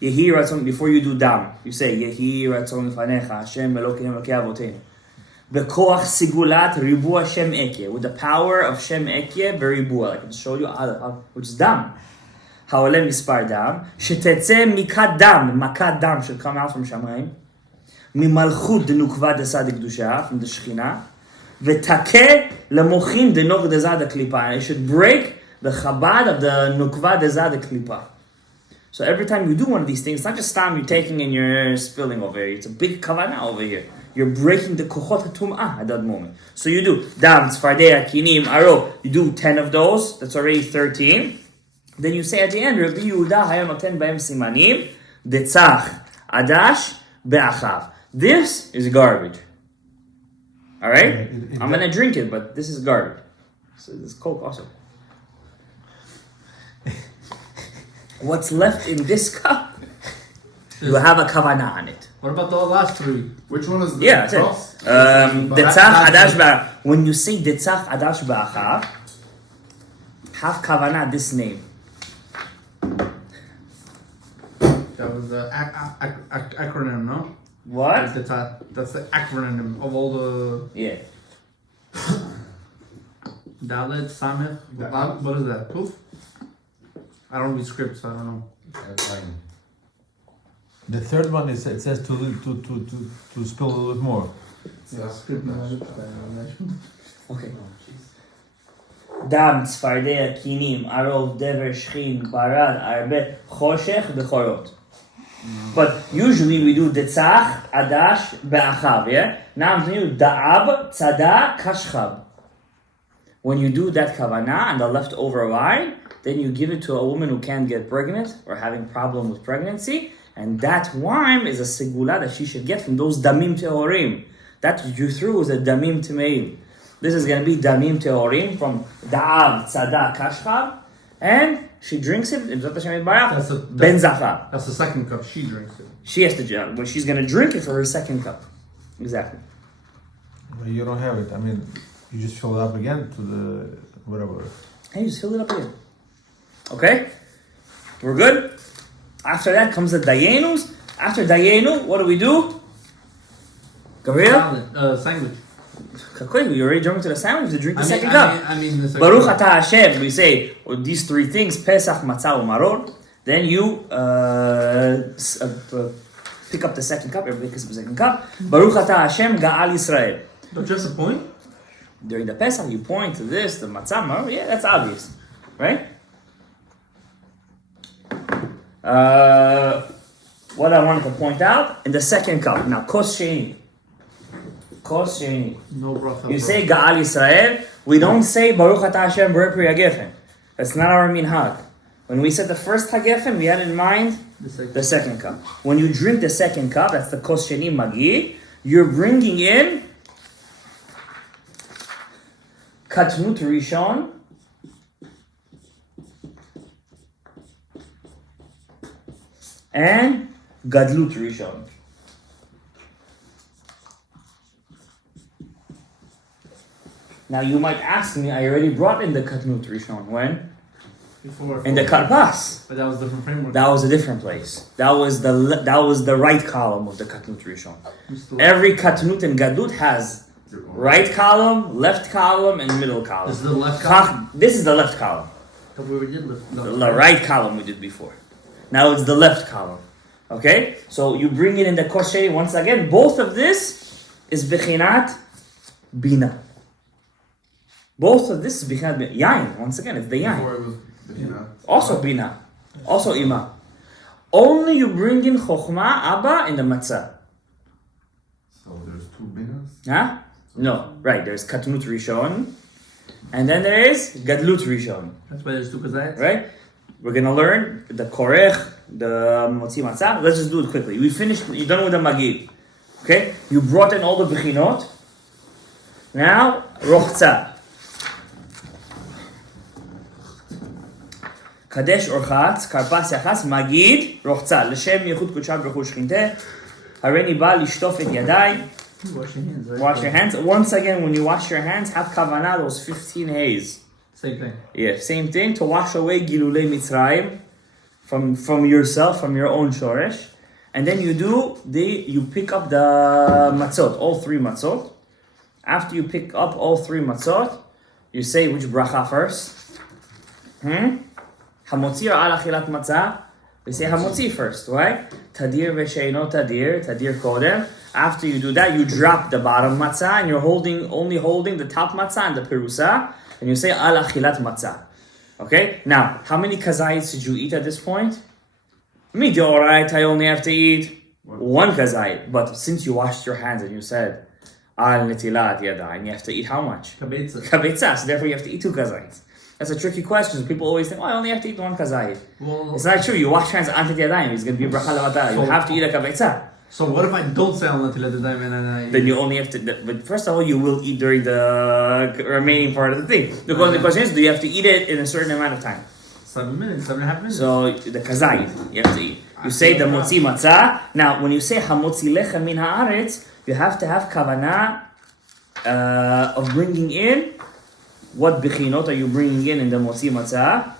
Yehi Ratzon, before you do Dam, you say, Yehi Ratzon Fanecha, Hashem Elokeinu Elokei Avoteinu. Bekoach Sigulat Ribua Shem Ekye, with the power of Shem Ekye, Beribua, like I can show you, which is Dam. Ha'olem Mispar Dam, Shetetze Mikat Dam, Makat Dam should come out from Shamayim, Mimalchut Denukva Desa Dekdusha, from the Shekhinah, V'takeh lemochin de nog de zad klipa. And it should break the chabad of the nukva de zad klipa. So every time you do one of these things, it's not just stam you're taking and you're spilling over here. It's a big kavanah over here. You're breaking the kochot hatum'ah at that moment. So you do dam, tzfardei, kinim, aro. You do 10 of those. That's already 13. Then you say at the end, Rabbi Yehuda hayam noten b'hem simanim detzach adash be'achav. This is garbage. All right? It- I'm gonna drink it, but this is garbage. So this is Coke also. What's left in this cup? You have a kavanah on it. What about the last three? Which one is the Yeah, that's cross? it. Detzach adash ba. When you say detzach adash ba'achav, have kavanah this name. That was the acronym, no? What? That's the acronym of all the Yeah. Dalet, Samech, Vav. What is that? Poof? I don't read scripts, so I don't know. The third one is it says to spill a little bit more. Okay. Dam, tzfardei, kinim, arov, dever, shchin, barad, arbe, choshech, bechorot. But usually we do detzach, adash, be'achav, yeah? Now I'm telling you, da'ab, tzada, kashchab. When you do that kavanah and the leftover wine, then you give it to a woman who can't get pregnant or having problem with pregnancy, and that wine is a segula that she should get from those damim teorim. That you threw is a damim temeim. This is going to be damim teorim from da'ab, tzada, kashchab, and she drinks it, ben zafar. That's the second cup. She drinks it. She has to, but she's going to drink it for her second cup. Exactly. But you don't have it. I mean, you just fill it up again to the whatever. Hey, just fill it up again. Okay? We're good? After that comes the dayenus. After dayenu, what do we do? Gabriel? Sandwich. Quick, you already jumping to the sandwich to drink the second cup. I mean the second Baruch cup. atah Hashem, we say these three things, Pesach, Matzah, Umaror. Then you pick up the second cup, everybody picks up the second cup. Baruch atah Hashem, Ga'al Yisrael. Don't you have to point? During the Pesach, you point to this, the Matzah, Umaror. Yeah, that's obvious. Right? What I wanted to point out, in the second cup, now, Kos Sheni. Kos Sheni. No bracha. You say Ga'al Yisrael, we don't say Baruch atah Hashem Borei Pri HaGefen. That's not our minhag. When we said the first HaGefen, we had in mind the second cup. When you drink the second cup, that's the Kos Sheni Magi, you're bringing in Katnut Rishon and Gadlut Rishon. Now you might ask me, I already brought in the Katnut Rishon. When? Before. In the Karpas. But that was different framework. That was a different place. That was the right column of the Katnut Rishon. Every Katnut and Gadlut has right column, left column, and middle column. This is the left column? This is the left column. But we did lift. The right column we did before. Now it's the left column. Okay? So you bring it in the Kosher once again. Both of this is Bechinat Bina. Both of this is Bechinat Bina. Yain, once again, it's the Yain. Before it was Bina. Also Bina. Also Ima. Only you bring in Chokhmah, Abba, in the Matzah. So there's two Binas? Huh? No. Right, there's Katnut Rishon. And then there is Gadlut Rishon. That's why there's two kazayats. Right? We're gonna learn the korech, the motzi matzah. Let's just do it quickly. We finished. You're done with the magid. Okay? You brought in all the bechinot. Now, rochza. Kadesh orchatz, karpas yachas, magid, rochza. L'shem yichud kudsha b'ruch shchinteh. Hareni ba lishtof et yadai. Wash your hands, right? Wash your hands. Once again, when you wash your hands, have kavanah, those 15 hays. Same thing. Yeah, same thing, to wash away Gilulei Mitzrayim from yourself, from your own shoresh. And then you pick up the matzot, all three matzot. After you pick up all three matzot, you say which bracha first? Hamotzi or al achilat matzah? We say hamotzi first, right? Tadir v'sheino tadir, tadir kodem. After you do that, you drop the bottom matzah and you're only holding the top matzah and the perusa. And you say al achilat matzah. Okay? Now, how many kazayits did you eat at this point? Me, alright, I only have to eat one kazayit. But since you washed your hands and you said al netilat yada, and you have to eat how much? Kabetza. Kabetza. So therefore you have to eat two kazayits. That's a tricky question. People always think, I only have to eat one kazayit. Well, It's not true. You wash your hands antet yadayim. It's going to be bracha levatah. You have to eat a kabetza. So what if I don't say al natilat yadayim and I? Then you only have to. But first of all, you will eat during the remaining part of the thing. Because the question is, do you have to eat it in a certain amount of time? 7 minutes, 7.5 minutes. So the kazayit, you have to eat. You say the motzi matzah. Now, when you say hamotzi lechem min haaretz, you have to have kavanah of bringing in. What bechinot are you bringing in the motzi matzah?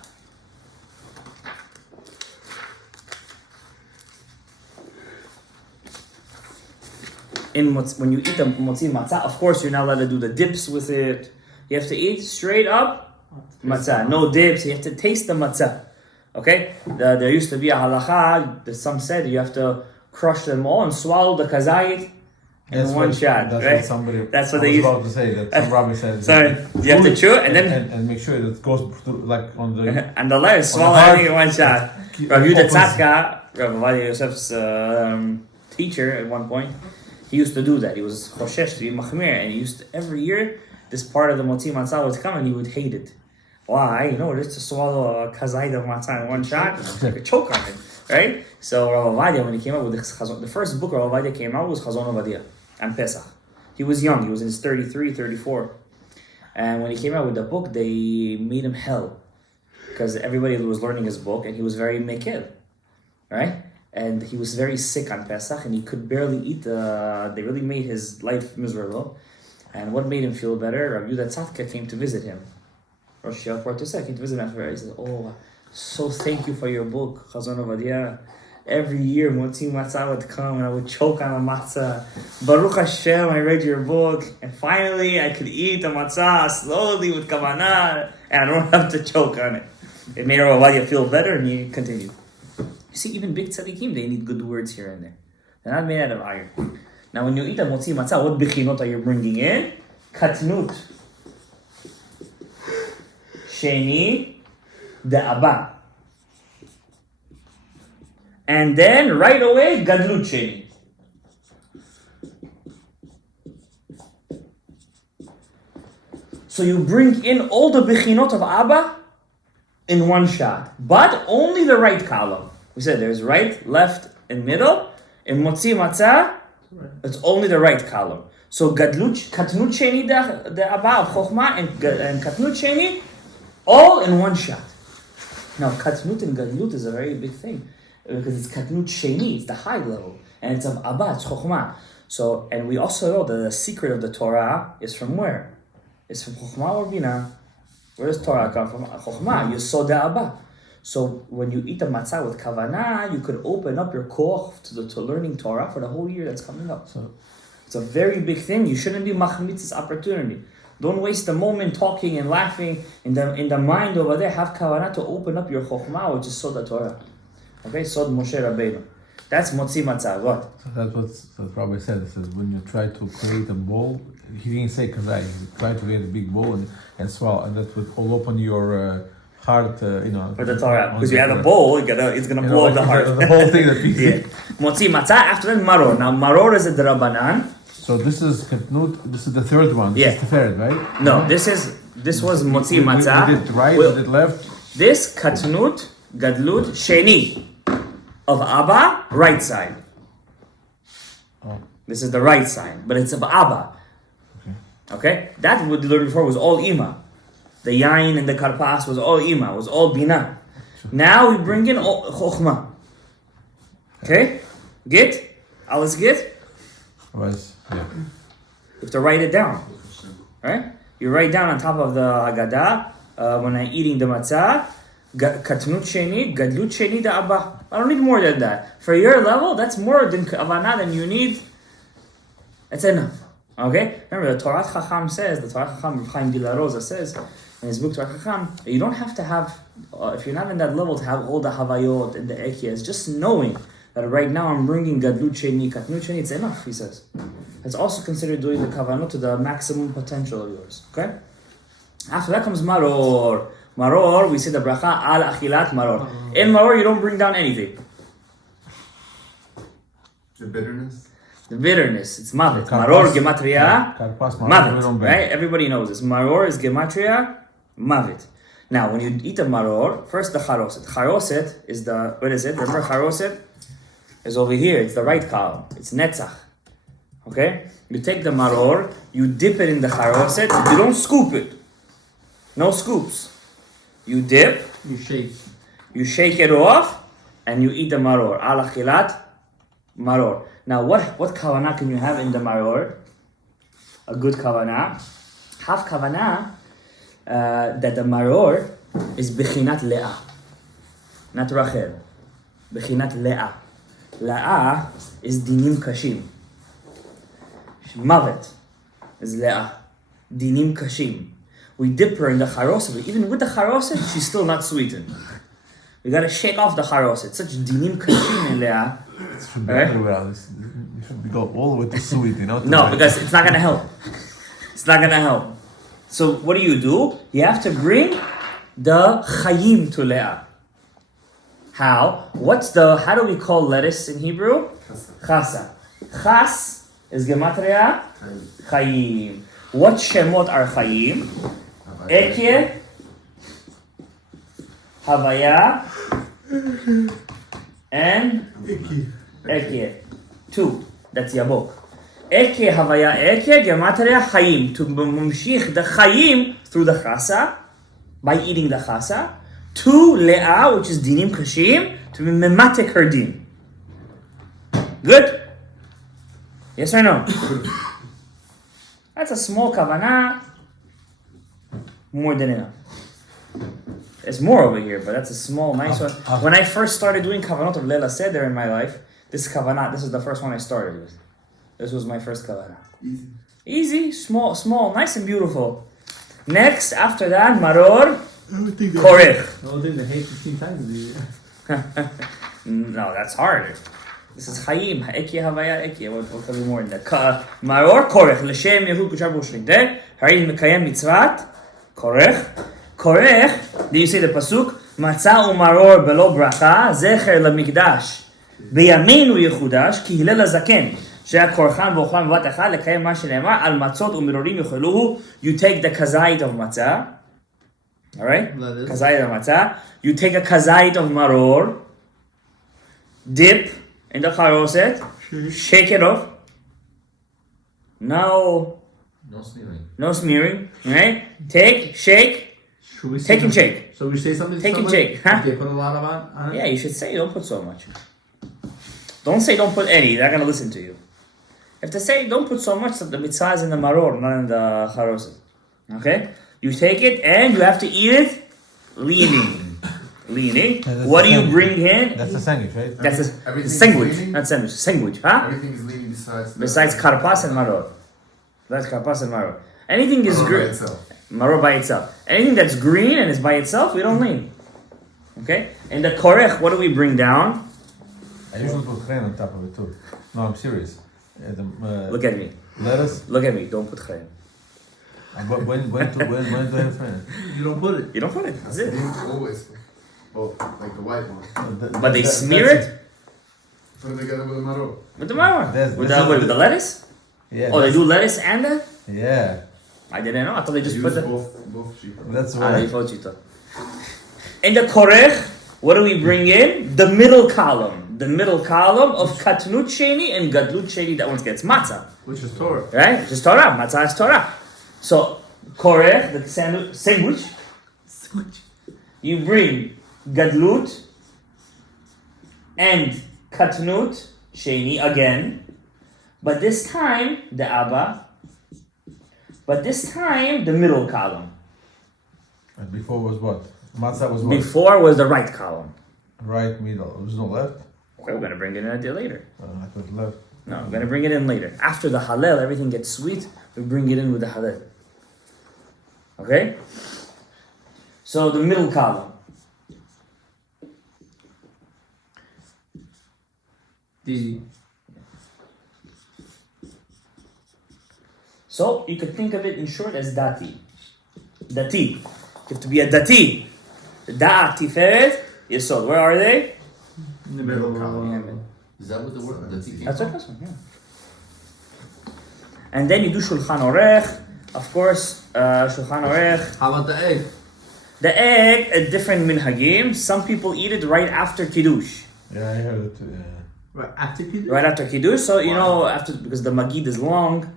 When you eat the motzi matzah, of course you're not allowed to do the dips with it. You have to eat straight up matzah, no dips. You have to taste the matzah. Okay? There used to be a halacha that some said you have to crush them all and swallow the kazayit in one shot. That's right? what somebody. That's what I they was used. about to say that some rabbi said. Sorry, you have to chew it and then and make sure that it goes through, like on the. and the left swallow heart. everything in one shot. Rav Yehuda Tzadka, Rav Ovadia Yosef's teacher at one point, he used to do that. He was choshesh to be machmir, and he used to, every year this part of the motzi matzah would come and he would hate it. Why? You know, just to swallow a kazayit of matzah in one shot, you could choke on it, right? So Rav Ovadia, when he came out with the first book Rav Ovadia came out was Chazon Ovadia and Pesach. He was young. He was in his 33, 34. And when he came out with the book, they made him hell. Because everybody was learning his book and he was very mekil, right? And he was very sick on Pesach and he could barely eat. They really made his life miserable. And what made him feel better? Rav Yehuda Tzadka came to visit him. Rosh Hashanah came to visit him after. He said, "Oh, so thank you for your book, Chazon Ovadia. Every year, motzi matzah would come and I would choke on a matzah. Baruch Hashem, I read your book, and finally I could eat the matzah slowly with kavanah, and I don't have to choke on it." It made Rav Ovadia feel better, and he continued. You see, even big tzaddikim, they need good words here and there. They're not made out of iron. Now, when you eat a motzi matzah, what bechinot are you bringing in? Katnut. Sheni. Da'aba. And then, right away, gadlut sheni. So you bring in all the bechinot of Abba in one shot, but only the right column. We said there's right, left, and middle. In motzi matzah, it's only the right column. So gadlut, katnut sheni the Abba of chokhmah and katnut sheni, all in one shot. Now katnut and gadlut is a very big thing because it's katnut sheni, it's the high level, and it's of Abba, it's chokhmah. So, and we also know that the secret of the Torah is from where? It's from chokhmah or binah. Where does Torah come from? Chokhmah, Yesod Abba. So when you eat the matzah with kavanah, you could open up your koch to learning Torah for the whole year that's coming up. So it's a very big thing. You shouldn't be machmitz this opportunity. Don't waste the moment talking and laughing in the mind over there. Have kavanah to open up your chokhmah, which is Sod Torah. Okay, Sod Moshe Rabbeinu. That's motzi matzah. What? So that's what Rabbi said. It says when you try to create a bowl, he didn't say kazai. He tried to get a big bowl and swallow, and that would all open your heart. For the Torah, because you have a bowl, it's gonna blow up the heart. The whole thing that yeah. Motzi matzah. After that, maror. Now maror is a drabanan. So this is katnut. This is the third one. This is the third, right? No, this was motzi matzah. We did right. We did left. This katnut gadlut sheni of Abba, right side. Oh. This is the right side, but it's of Abba. Okay? That what we learned before was all Ima. The yain and the karpas was all Ima, was all Bina. Now we bring in Chokhmah. Okay? Get? Alles get? Was, yeah. You have to write it down. Right? You write down on top of the Haggadah, when I'm eating the matzah, katnut sheni, gadlut sheni da Abba. I don't need more than that. For your level, that's more than kavanah than you need. That's enough. Okay? Remember, the Torah Chacham says, the Torah Chacham, Rav Chaim de la Rosa says, in his book Torah Chacham, you don't have to have, if you're not in that level, to have all the Havayot and the Ekiyas. Just knowing that right now I'm bringing Gadlut Sheni, Katnut Sheni, it's enough, he says. It's also considered doing the Kavanot to the maximum potential of yours. Okay? After that comes Maror. Maror, we say the bracha al achilat maror. In maror, you don't bring down anything. The bitterness? The bitterness, it's mavet. Maror, gematria, mavet. Right? Everybody knows this. Maror is gematria, mavet. Now, when you eat a maror, first the charoset. Charoset is what is it? Remember charoset? is over here. It's the right column. It's netzach. Okay? You take the maror, you dip it in the charoset. You don't scoop it. No scoops. You dip, You shake. you shake it off, and you eat the maror. Al achilat maror. Now, what kavanah can you have in the maror? A good kavanah. Have kavanah that the maror is bechinat le'ah. Not Rachel. Bechinat le'ah. Le'ah is dinim kashim. Mavet is le'ah. Dinim kashim. We dip her in the charoset, but even with the charoset, she's still not sweetened. We gotta shake off the charoset. Such dinim kashim in le'ah. It should be everywhere. You should go all the way to sweet, you know? No, because it's not gonna help. It's not gonna help. So what do? You have to bring the chayim to le'ah. How? How do we call lettuce in Hebrew? Chasa. Chas is gematria chayim. What shemot are chayim? Ekye, Havaya, and Ekye. 2. That's Yabok. Ekye, Havaya, Ekye, gematria chayim. To mumshich the chayim through the chasa, by eating the chasa, to le'ah, which is dinim kashim, to be mematek her din. Good? Yes or no? That's a small kavanah. More than enough. There's more over here, but that's a small, nice one. When I first started doing kaavanot of Pesah Seder in my life, this kavanah, this is the first one I started with. This was my first kavanah. Easy, small, nice and beautiful. Next, after that, maror, korech. The only thing they hate 15 times. No, that's hard. This is Chaim, Ha'eki Havaya Eki. What can be more than that? Maror, Korech, L'Shem Yehu Kushar Bushlik. Then, Harim Mekayem Mitzvat, Korech. Korech, then you say the Pasuk, Matzah u'maror belo bracha, Zecher למקדש. בימינו יחודש, כי הלל הזקן, שהיה קורחן ואוכלן בבת אחת, לקיים מה שנאמר, על מצות ומרורים יאכלוהו. You take the kazait of matzah. Alright? Kazait of matzah. You take a kazait of maror, dip in the charoset, shake it off. No smearing, right? Shake, take and shake. So we say something. Take and shake, huh? They put a lot of on it. Yeah, you should say don't put so much. Don't say don't put any, they're gonna listen to you. You have to say don't put so much that the mitzvah is in the maror, not in the charoset. Okay? You take it and you have to eat it leaning. What do you bring in? That's a sandwich, right? That's a Everything's sandwich, leaning? not sandwich. Sandwich, huh? Everything is leaning Besides karpas and maror. That's karpas and maror. Anything is green. Maror by itself. Anything that's green and is by itself, we don't lean. Okay? And the korech, what do we bring down? I usually put crayon on top of it too. No, I'm serious. Look at me. Lettuce. Look at me. Don't put crayon. When do I have crayon? You don't put it. You don't put it. That's it. Always. Oh, like the white one. But they smear it Put it together with the maror. with the maror. That's- With that's- the lettuce? Yeah. Oh, they do lettuce and that? Yeah. I didn't know. I thought they just Use put the... both sheep. That's Ah, why. they thought you thought. In the korech, what do we bring in? The middle column. The middle column of katnut sheni and gadlut sheni. That one gets matzah. Which is Torah. Right? Which is Torah. Matzah is Torah. So, korech, the sandwich. You bring gadlut and katnut sheni again. But this time, the abba. But this time, the middle column. And before was what? Matzah was what? Before was the right column. Right middle. There's no left? Okay, we're going to bring it in a day later. I thought left. No, we're going to bring it in later. After the halal, everything gets sweet. We bring it in with the halal. Okay? So the middle column. Easy. So you could think of it in short as dati. Dati. You have to be a dati. Da'at, tiferet, yesod. Where are they? In the middle. Is that what the word the tziki? That's what this one, yeah. And then you do shulchan orech. Of course, shulchan orech. How about the egg? The egg, a different minhagim. Some people eat it right after kiddush. Yeah, I heard it. Right after Kiddush? Right after Kiddush. So, because the Magid is long,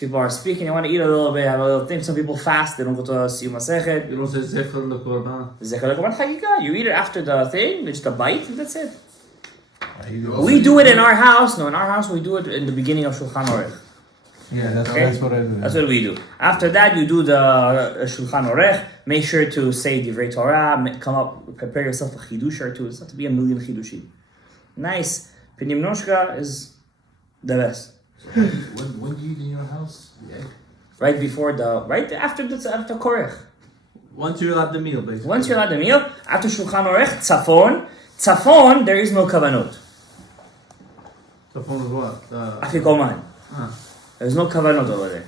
people are speaking, they want to eat a little bit, have a little thing. Some people fast, they don't go to Siyum HaSechet. You don't say Zecher LeKorban. Zecher LeKorban Chagiga. You eat it after the thing, just a bite, and that's it. Also, We do it in our house. No, in our house we do it in the beginning of Shulchan Aruch. Yeah, that's what I do. That's what we do. After that, you do the Shulchan Aruch. Make sure to say Divrei Torah. Prepare yourself a chidush or two. It's not to be a million chidushim. Nice. Pinim Noshka is the best. When do you eat in your house? The egg? Right after Korech. Once you're allowed the meal, basically. Once you're allowed the meal, after Shulchan Aruch, Tzafon, there is no kaavanot. So phone is what? Afikoman. There's no kaavanot over there.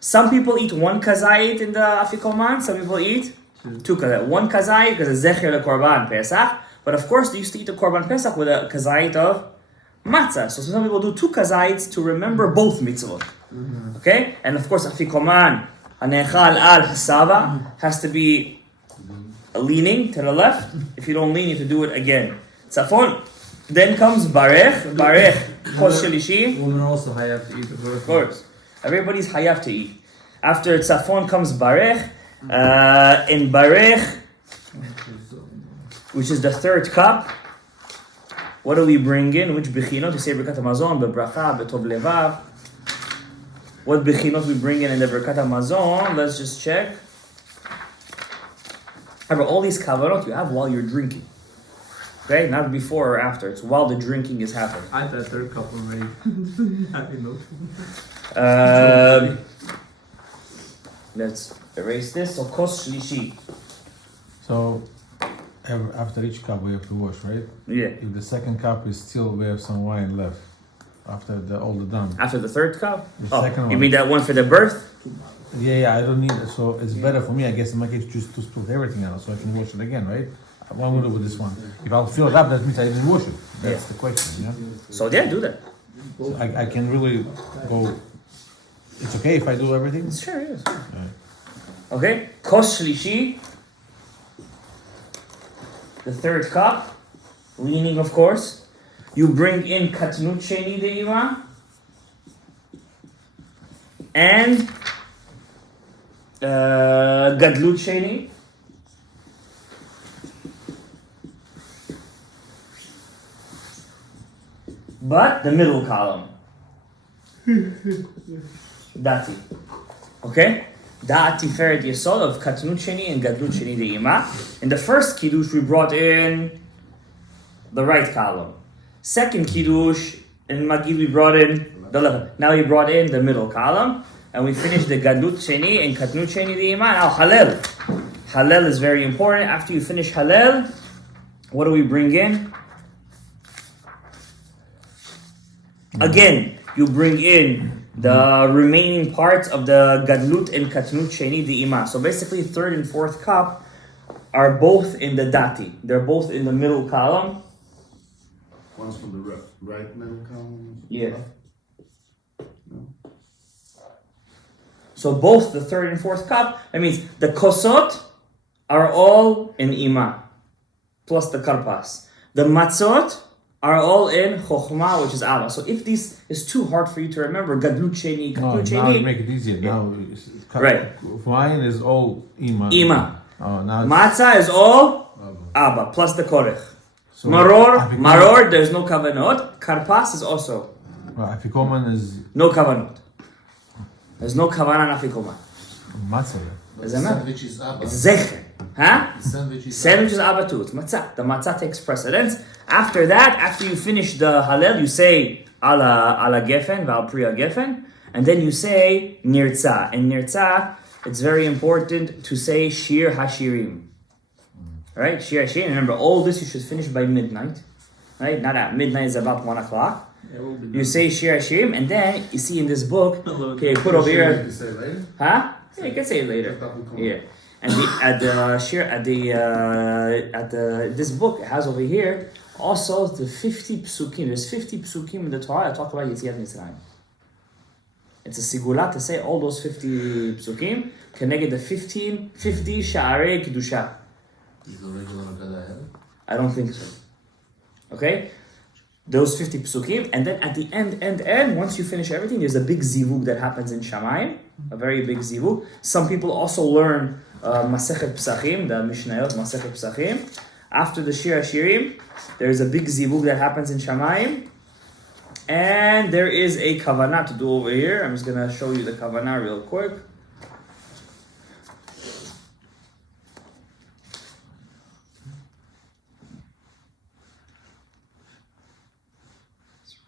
Some people eat one kazayit in the afikoman. Some people eat two kazayit. One kazayit because it's zecher lekorban Pesach. But of course, they used to eat the korban Pesach with a kazayit of matzah. So some people do two kazayits to remember both mitzvot. Okay? And of course, afikoman, hanechal al hasava, has to be leaning to the left. If you don't lean, you have to do it again. Tzafon. Then comes Barech, Kos Shelishi. Women also have to eat the first. Of course. Everybody's hayav to eat. After Tzafon comes Barech. In Barech, which is the third cup, what do we bring in? Which bechinot? We say Birkat HaMazon, Bebracha, Betov Levav. What bechinot we bring in the Birkat HaMazon? Let's just check. Remember, all these kaavanot you have while you're drinking. Okay? Not before or after. It's while the drinking is happening. I had that third cup already. Let's erase this. So, Kos Shlishi. So after each cup we have to wash, right? Yeah. If the second cup is still, we have some wine left after all the done. After the third cup? The second You one. mean that one for the birth? Yeah, I don't need it. So it's better for me, I guess, in my case, just to split everything out so I can wash it again, right? What I'm gonna do with this one? If I'll fill it up, that means I didn't wash it. That's the question, yeah? So, yeah, do that. So I can really go. It's okay if I do everything? Sure, yes. Alright. Okay? Kos Shlishi. The third cup. Leaning, of course. You bring in Katnut Sheni De'ima. And Gadlut Sheni. But the middle column. Dati. Okay? Dati Feret Yesod of Katnut Sheni and Gadlut Sheni De'ima. In the first Kiddush, we brought in the right column. Second Kiddush, in Magid, we brought in the left. Now we brought in the middle column. And we finished the Gadlut Sheni and Katnut Sheni De'ima. Now Halel. Halel is very important. After you finish Halel, what do we bring in? Again, you bring in the remaining parts of the Gadlut and Katnut Sheni De'ima. So basically, third and fourth cup are both in the Dati. They're both in the middle column. One's from the right middle column. Yeah. So both the third and fourth cup, that means the kosot are all in Ima, plus the karpas. The matzot are all in chokhmah, which is Abba. So if this is too hard for you to remember, Gadlut Sheni, No, Katnut now Sheni, make it easier. Now, Right. Wine is all Ima. Ima. Oh, now Matzah is all Abba, plus the korech. so Maror, there's no kavanot. Karpas is also Afikoman is no kavanot. There's no kavanah in afikoman. matzah. But Is the it not? sandwich is Abba. Zecher. Huh? The sandwich is Sandwich is Abba too. It's matzah. The matzah takes precedence. After that, after you finish the Halel, you say ala gefen, val priya gefen, and then you say nirtza. And nirtza, it's very important to say shir hashirim. Alright, shir hashirim. Remember, all this you should finish by midnight. Right? Not at midnight, it's about 1 o'clock. You say shir hashirim, and then you see in this book, okay, put over You here, can say later. huh? Yeah, you can say it later. Yeah, and this book it has over here also the 50 psukim. There's 50 psukim in the Torah that talk about Yetziat Mitzrayim. It's a sigula to say all those 50 psukim connected the 50 sha'arei kedusha. the regular Gadaev. I don't think so. Okay, those 50 psukim, and then at the end, once you finish everything, there's a big zivug that happens in Shamayim, a very big zivug. Some people also learn Masechet Pesachim, the Mishnayot, Masechet Pesachim. After the Shir HaShirim, there's a big zivug that happens in Shamayim, and there is a kavanah to do over here. I'm just going to show you the kavanah real quick.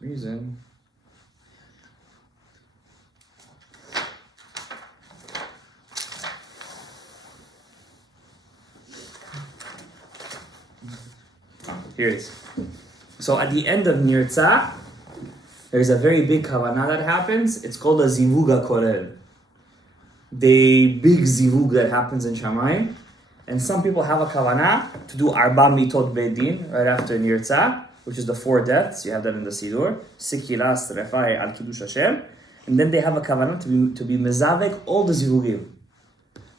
Reason. Here it is. So at the end of Nirtzah, there's a very big kavanah that happens. It's called a zivug HaKolel. The big zivug that happens in Shamayim. And some people have a kavanah to do Arba Mitot Bedin right after Nirtzah, which is the 4 deaths. You have that in the Sidur. Sikila, Srefai, Al Kiddush Hashem. And then they have a kavanah to be mezavek all the zivugim.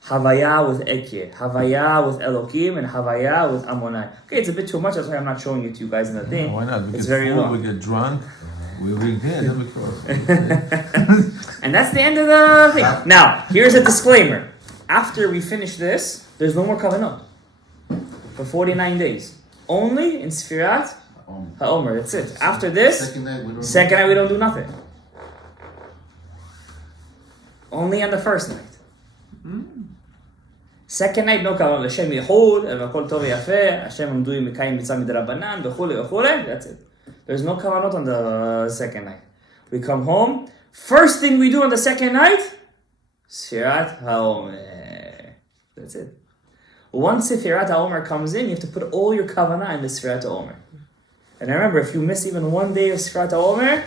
Havaya with Ekye, Havaya with Elokim, and Havaya with Amonai. Okay, it's a bit too much, that's why I'm not showing it to you guys in the thing. Why not? We it's get very full, long. we get drunk, we read here, and then we cross. And that's the end of the thing. Now, here's a disclaimer. After we finish this, there's no more kaavanot for 49 days. Only in Sfirat HaOmer, that's it. After this, Second night we don't do nothing. Only on the first night. Second night, no kavanot. Hashem Yehud, V'akol Tov Yafeh, Hashem Amdui Mikayim Mitzvah Midrabanan, V'chule, that's it. There's no kavanot on the second night. We come home. First thing we do on the second night, Sfirat HaOmer. That's it. Once Sfirat HaOmer comes in, you have to put all your kavanah in the Sfirat HaOmer. And remember, if you miss even one day of Sfirat HaOmer,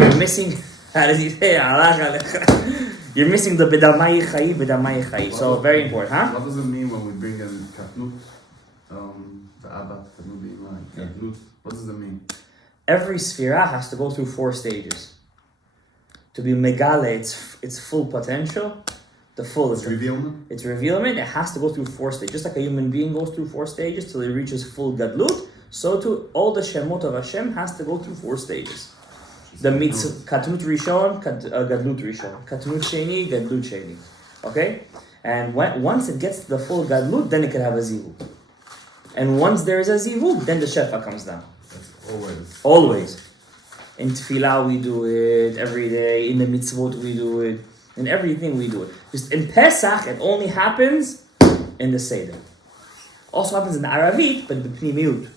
you're missing. How does he say? You're missing the B'damai Chai. So very important, huh? What does it mean when we bring in katnut? The Abba, katnut being like katnut. What does it mean? Every Sfira has to go through 4 stages. To be Megale, its full potential, it's revealment? It's revealment, it has to go through 4 stages. Just like a human being goes through 4 stages till it reaches full Gadlut, so too all the Shemot of Hashem has to go through 4 stages. The mitzvah, Katnut Rishon, Gadlut Rishon. Katnut Sheni, Gadlut Sheni. Okay? And once it gets to the full Gadlut, then it can have a Zivug. And once there is a Zivug, then the Shefa comes down. That's always. Always. In Tefillah we do it, every day. In the mitzvot we do it. In everything we do it. Just in Pesach, it only happens in the Seder. Also happens in the Aravit, but the Pnimiyut.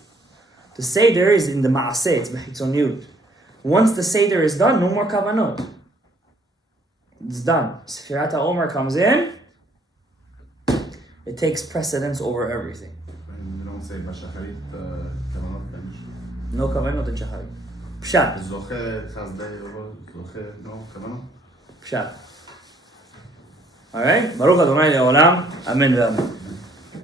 The Seder is in the Maaseh, it's Bechitzoniyut. Once the Seder is done, no more kavanot. It's done. Sfirat HaOmer comes in, it takes precedence over everything. And you don't say Bashacharit kavanot bench. No kavanot in Shacharit. Pshat. Zoche, Chazdei, Zoche, no kavanot. Pshat. Alright? Baruch Adonai Le'olam. Amen ve'amen.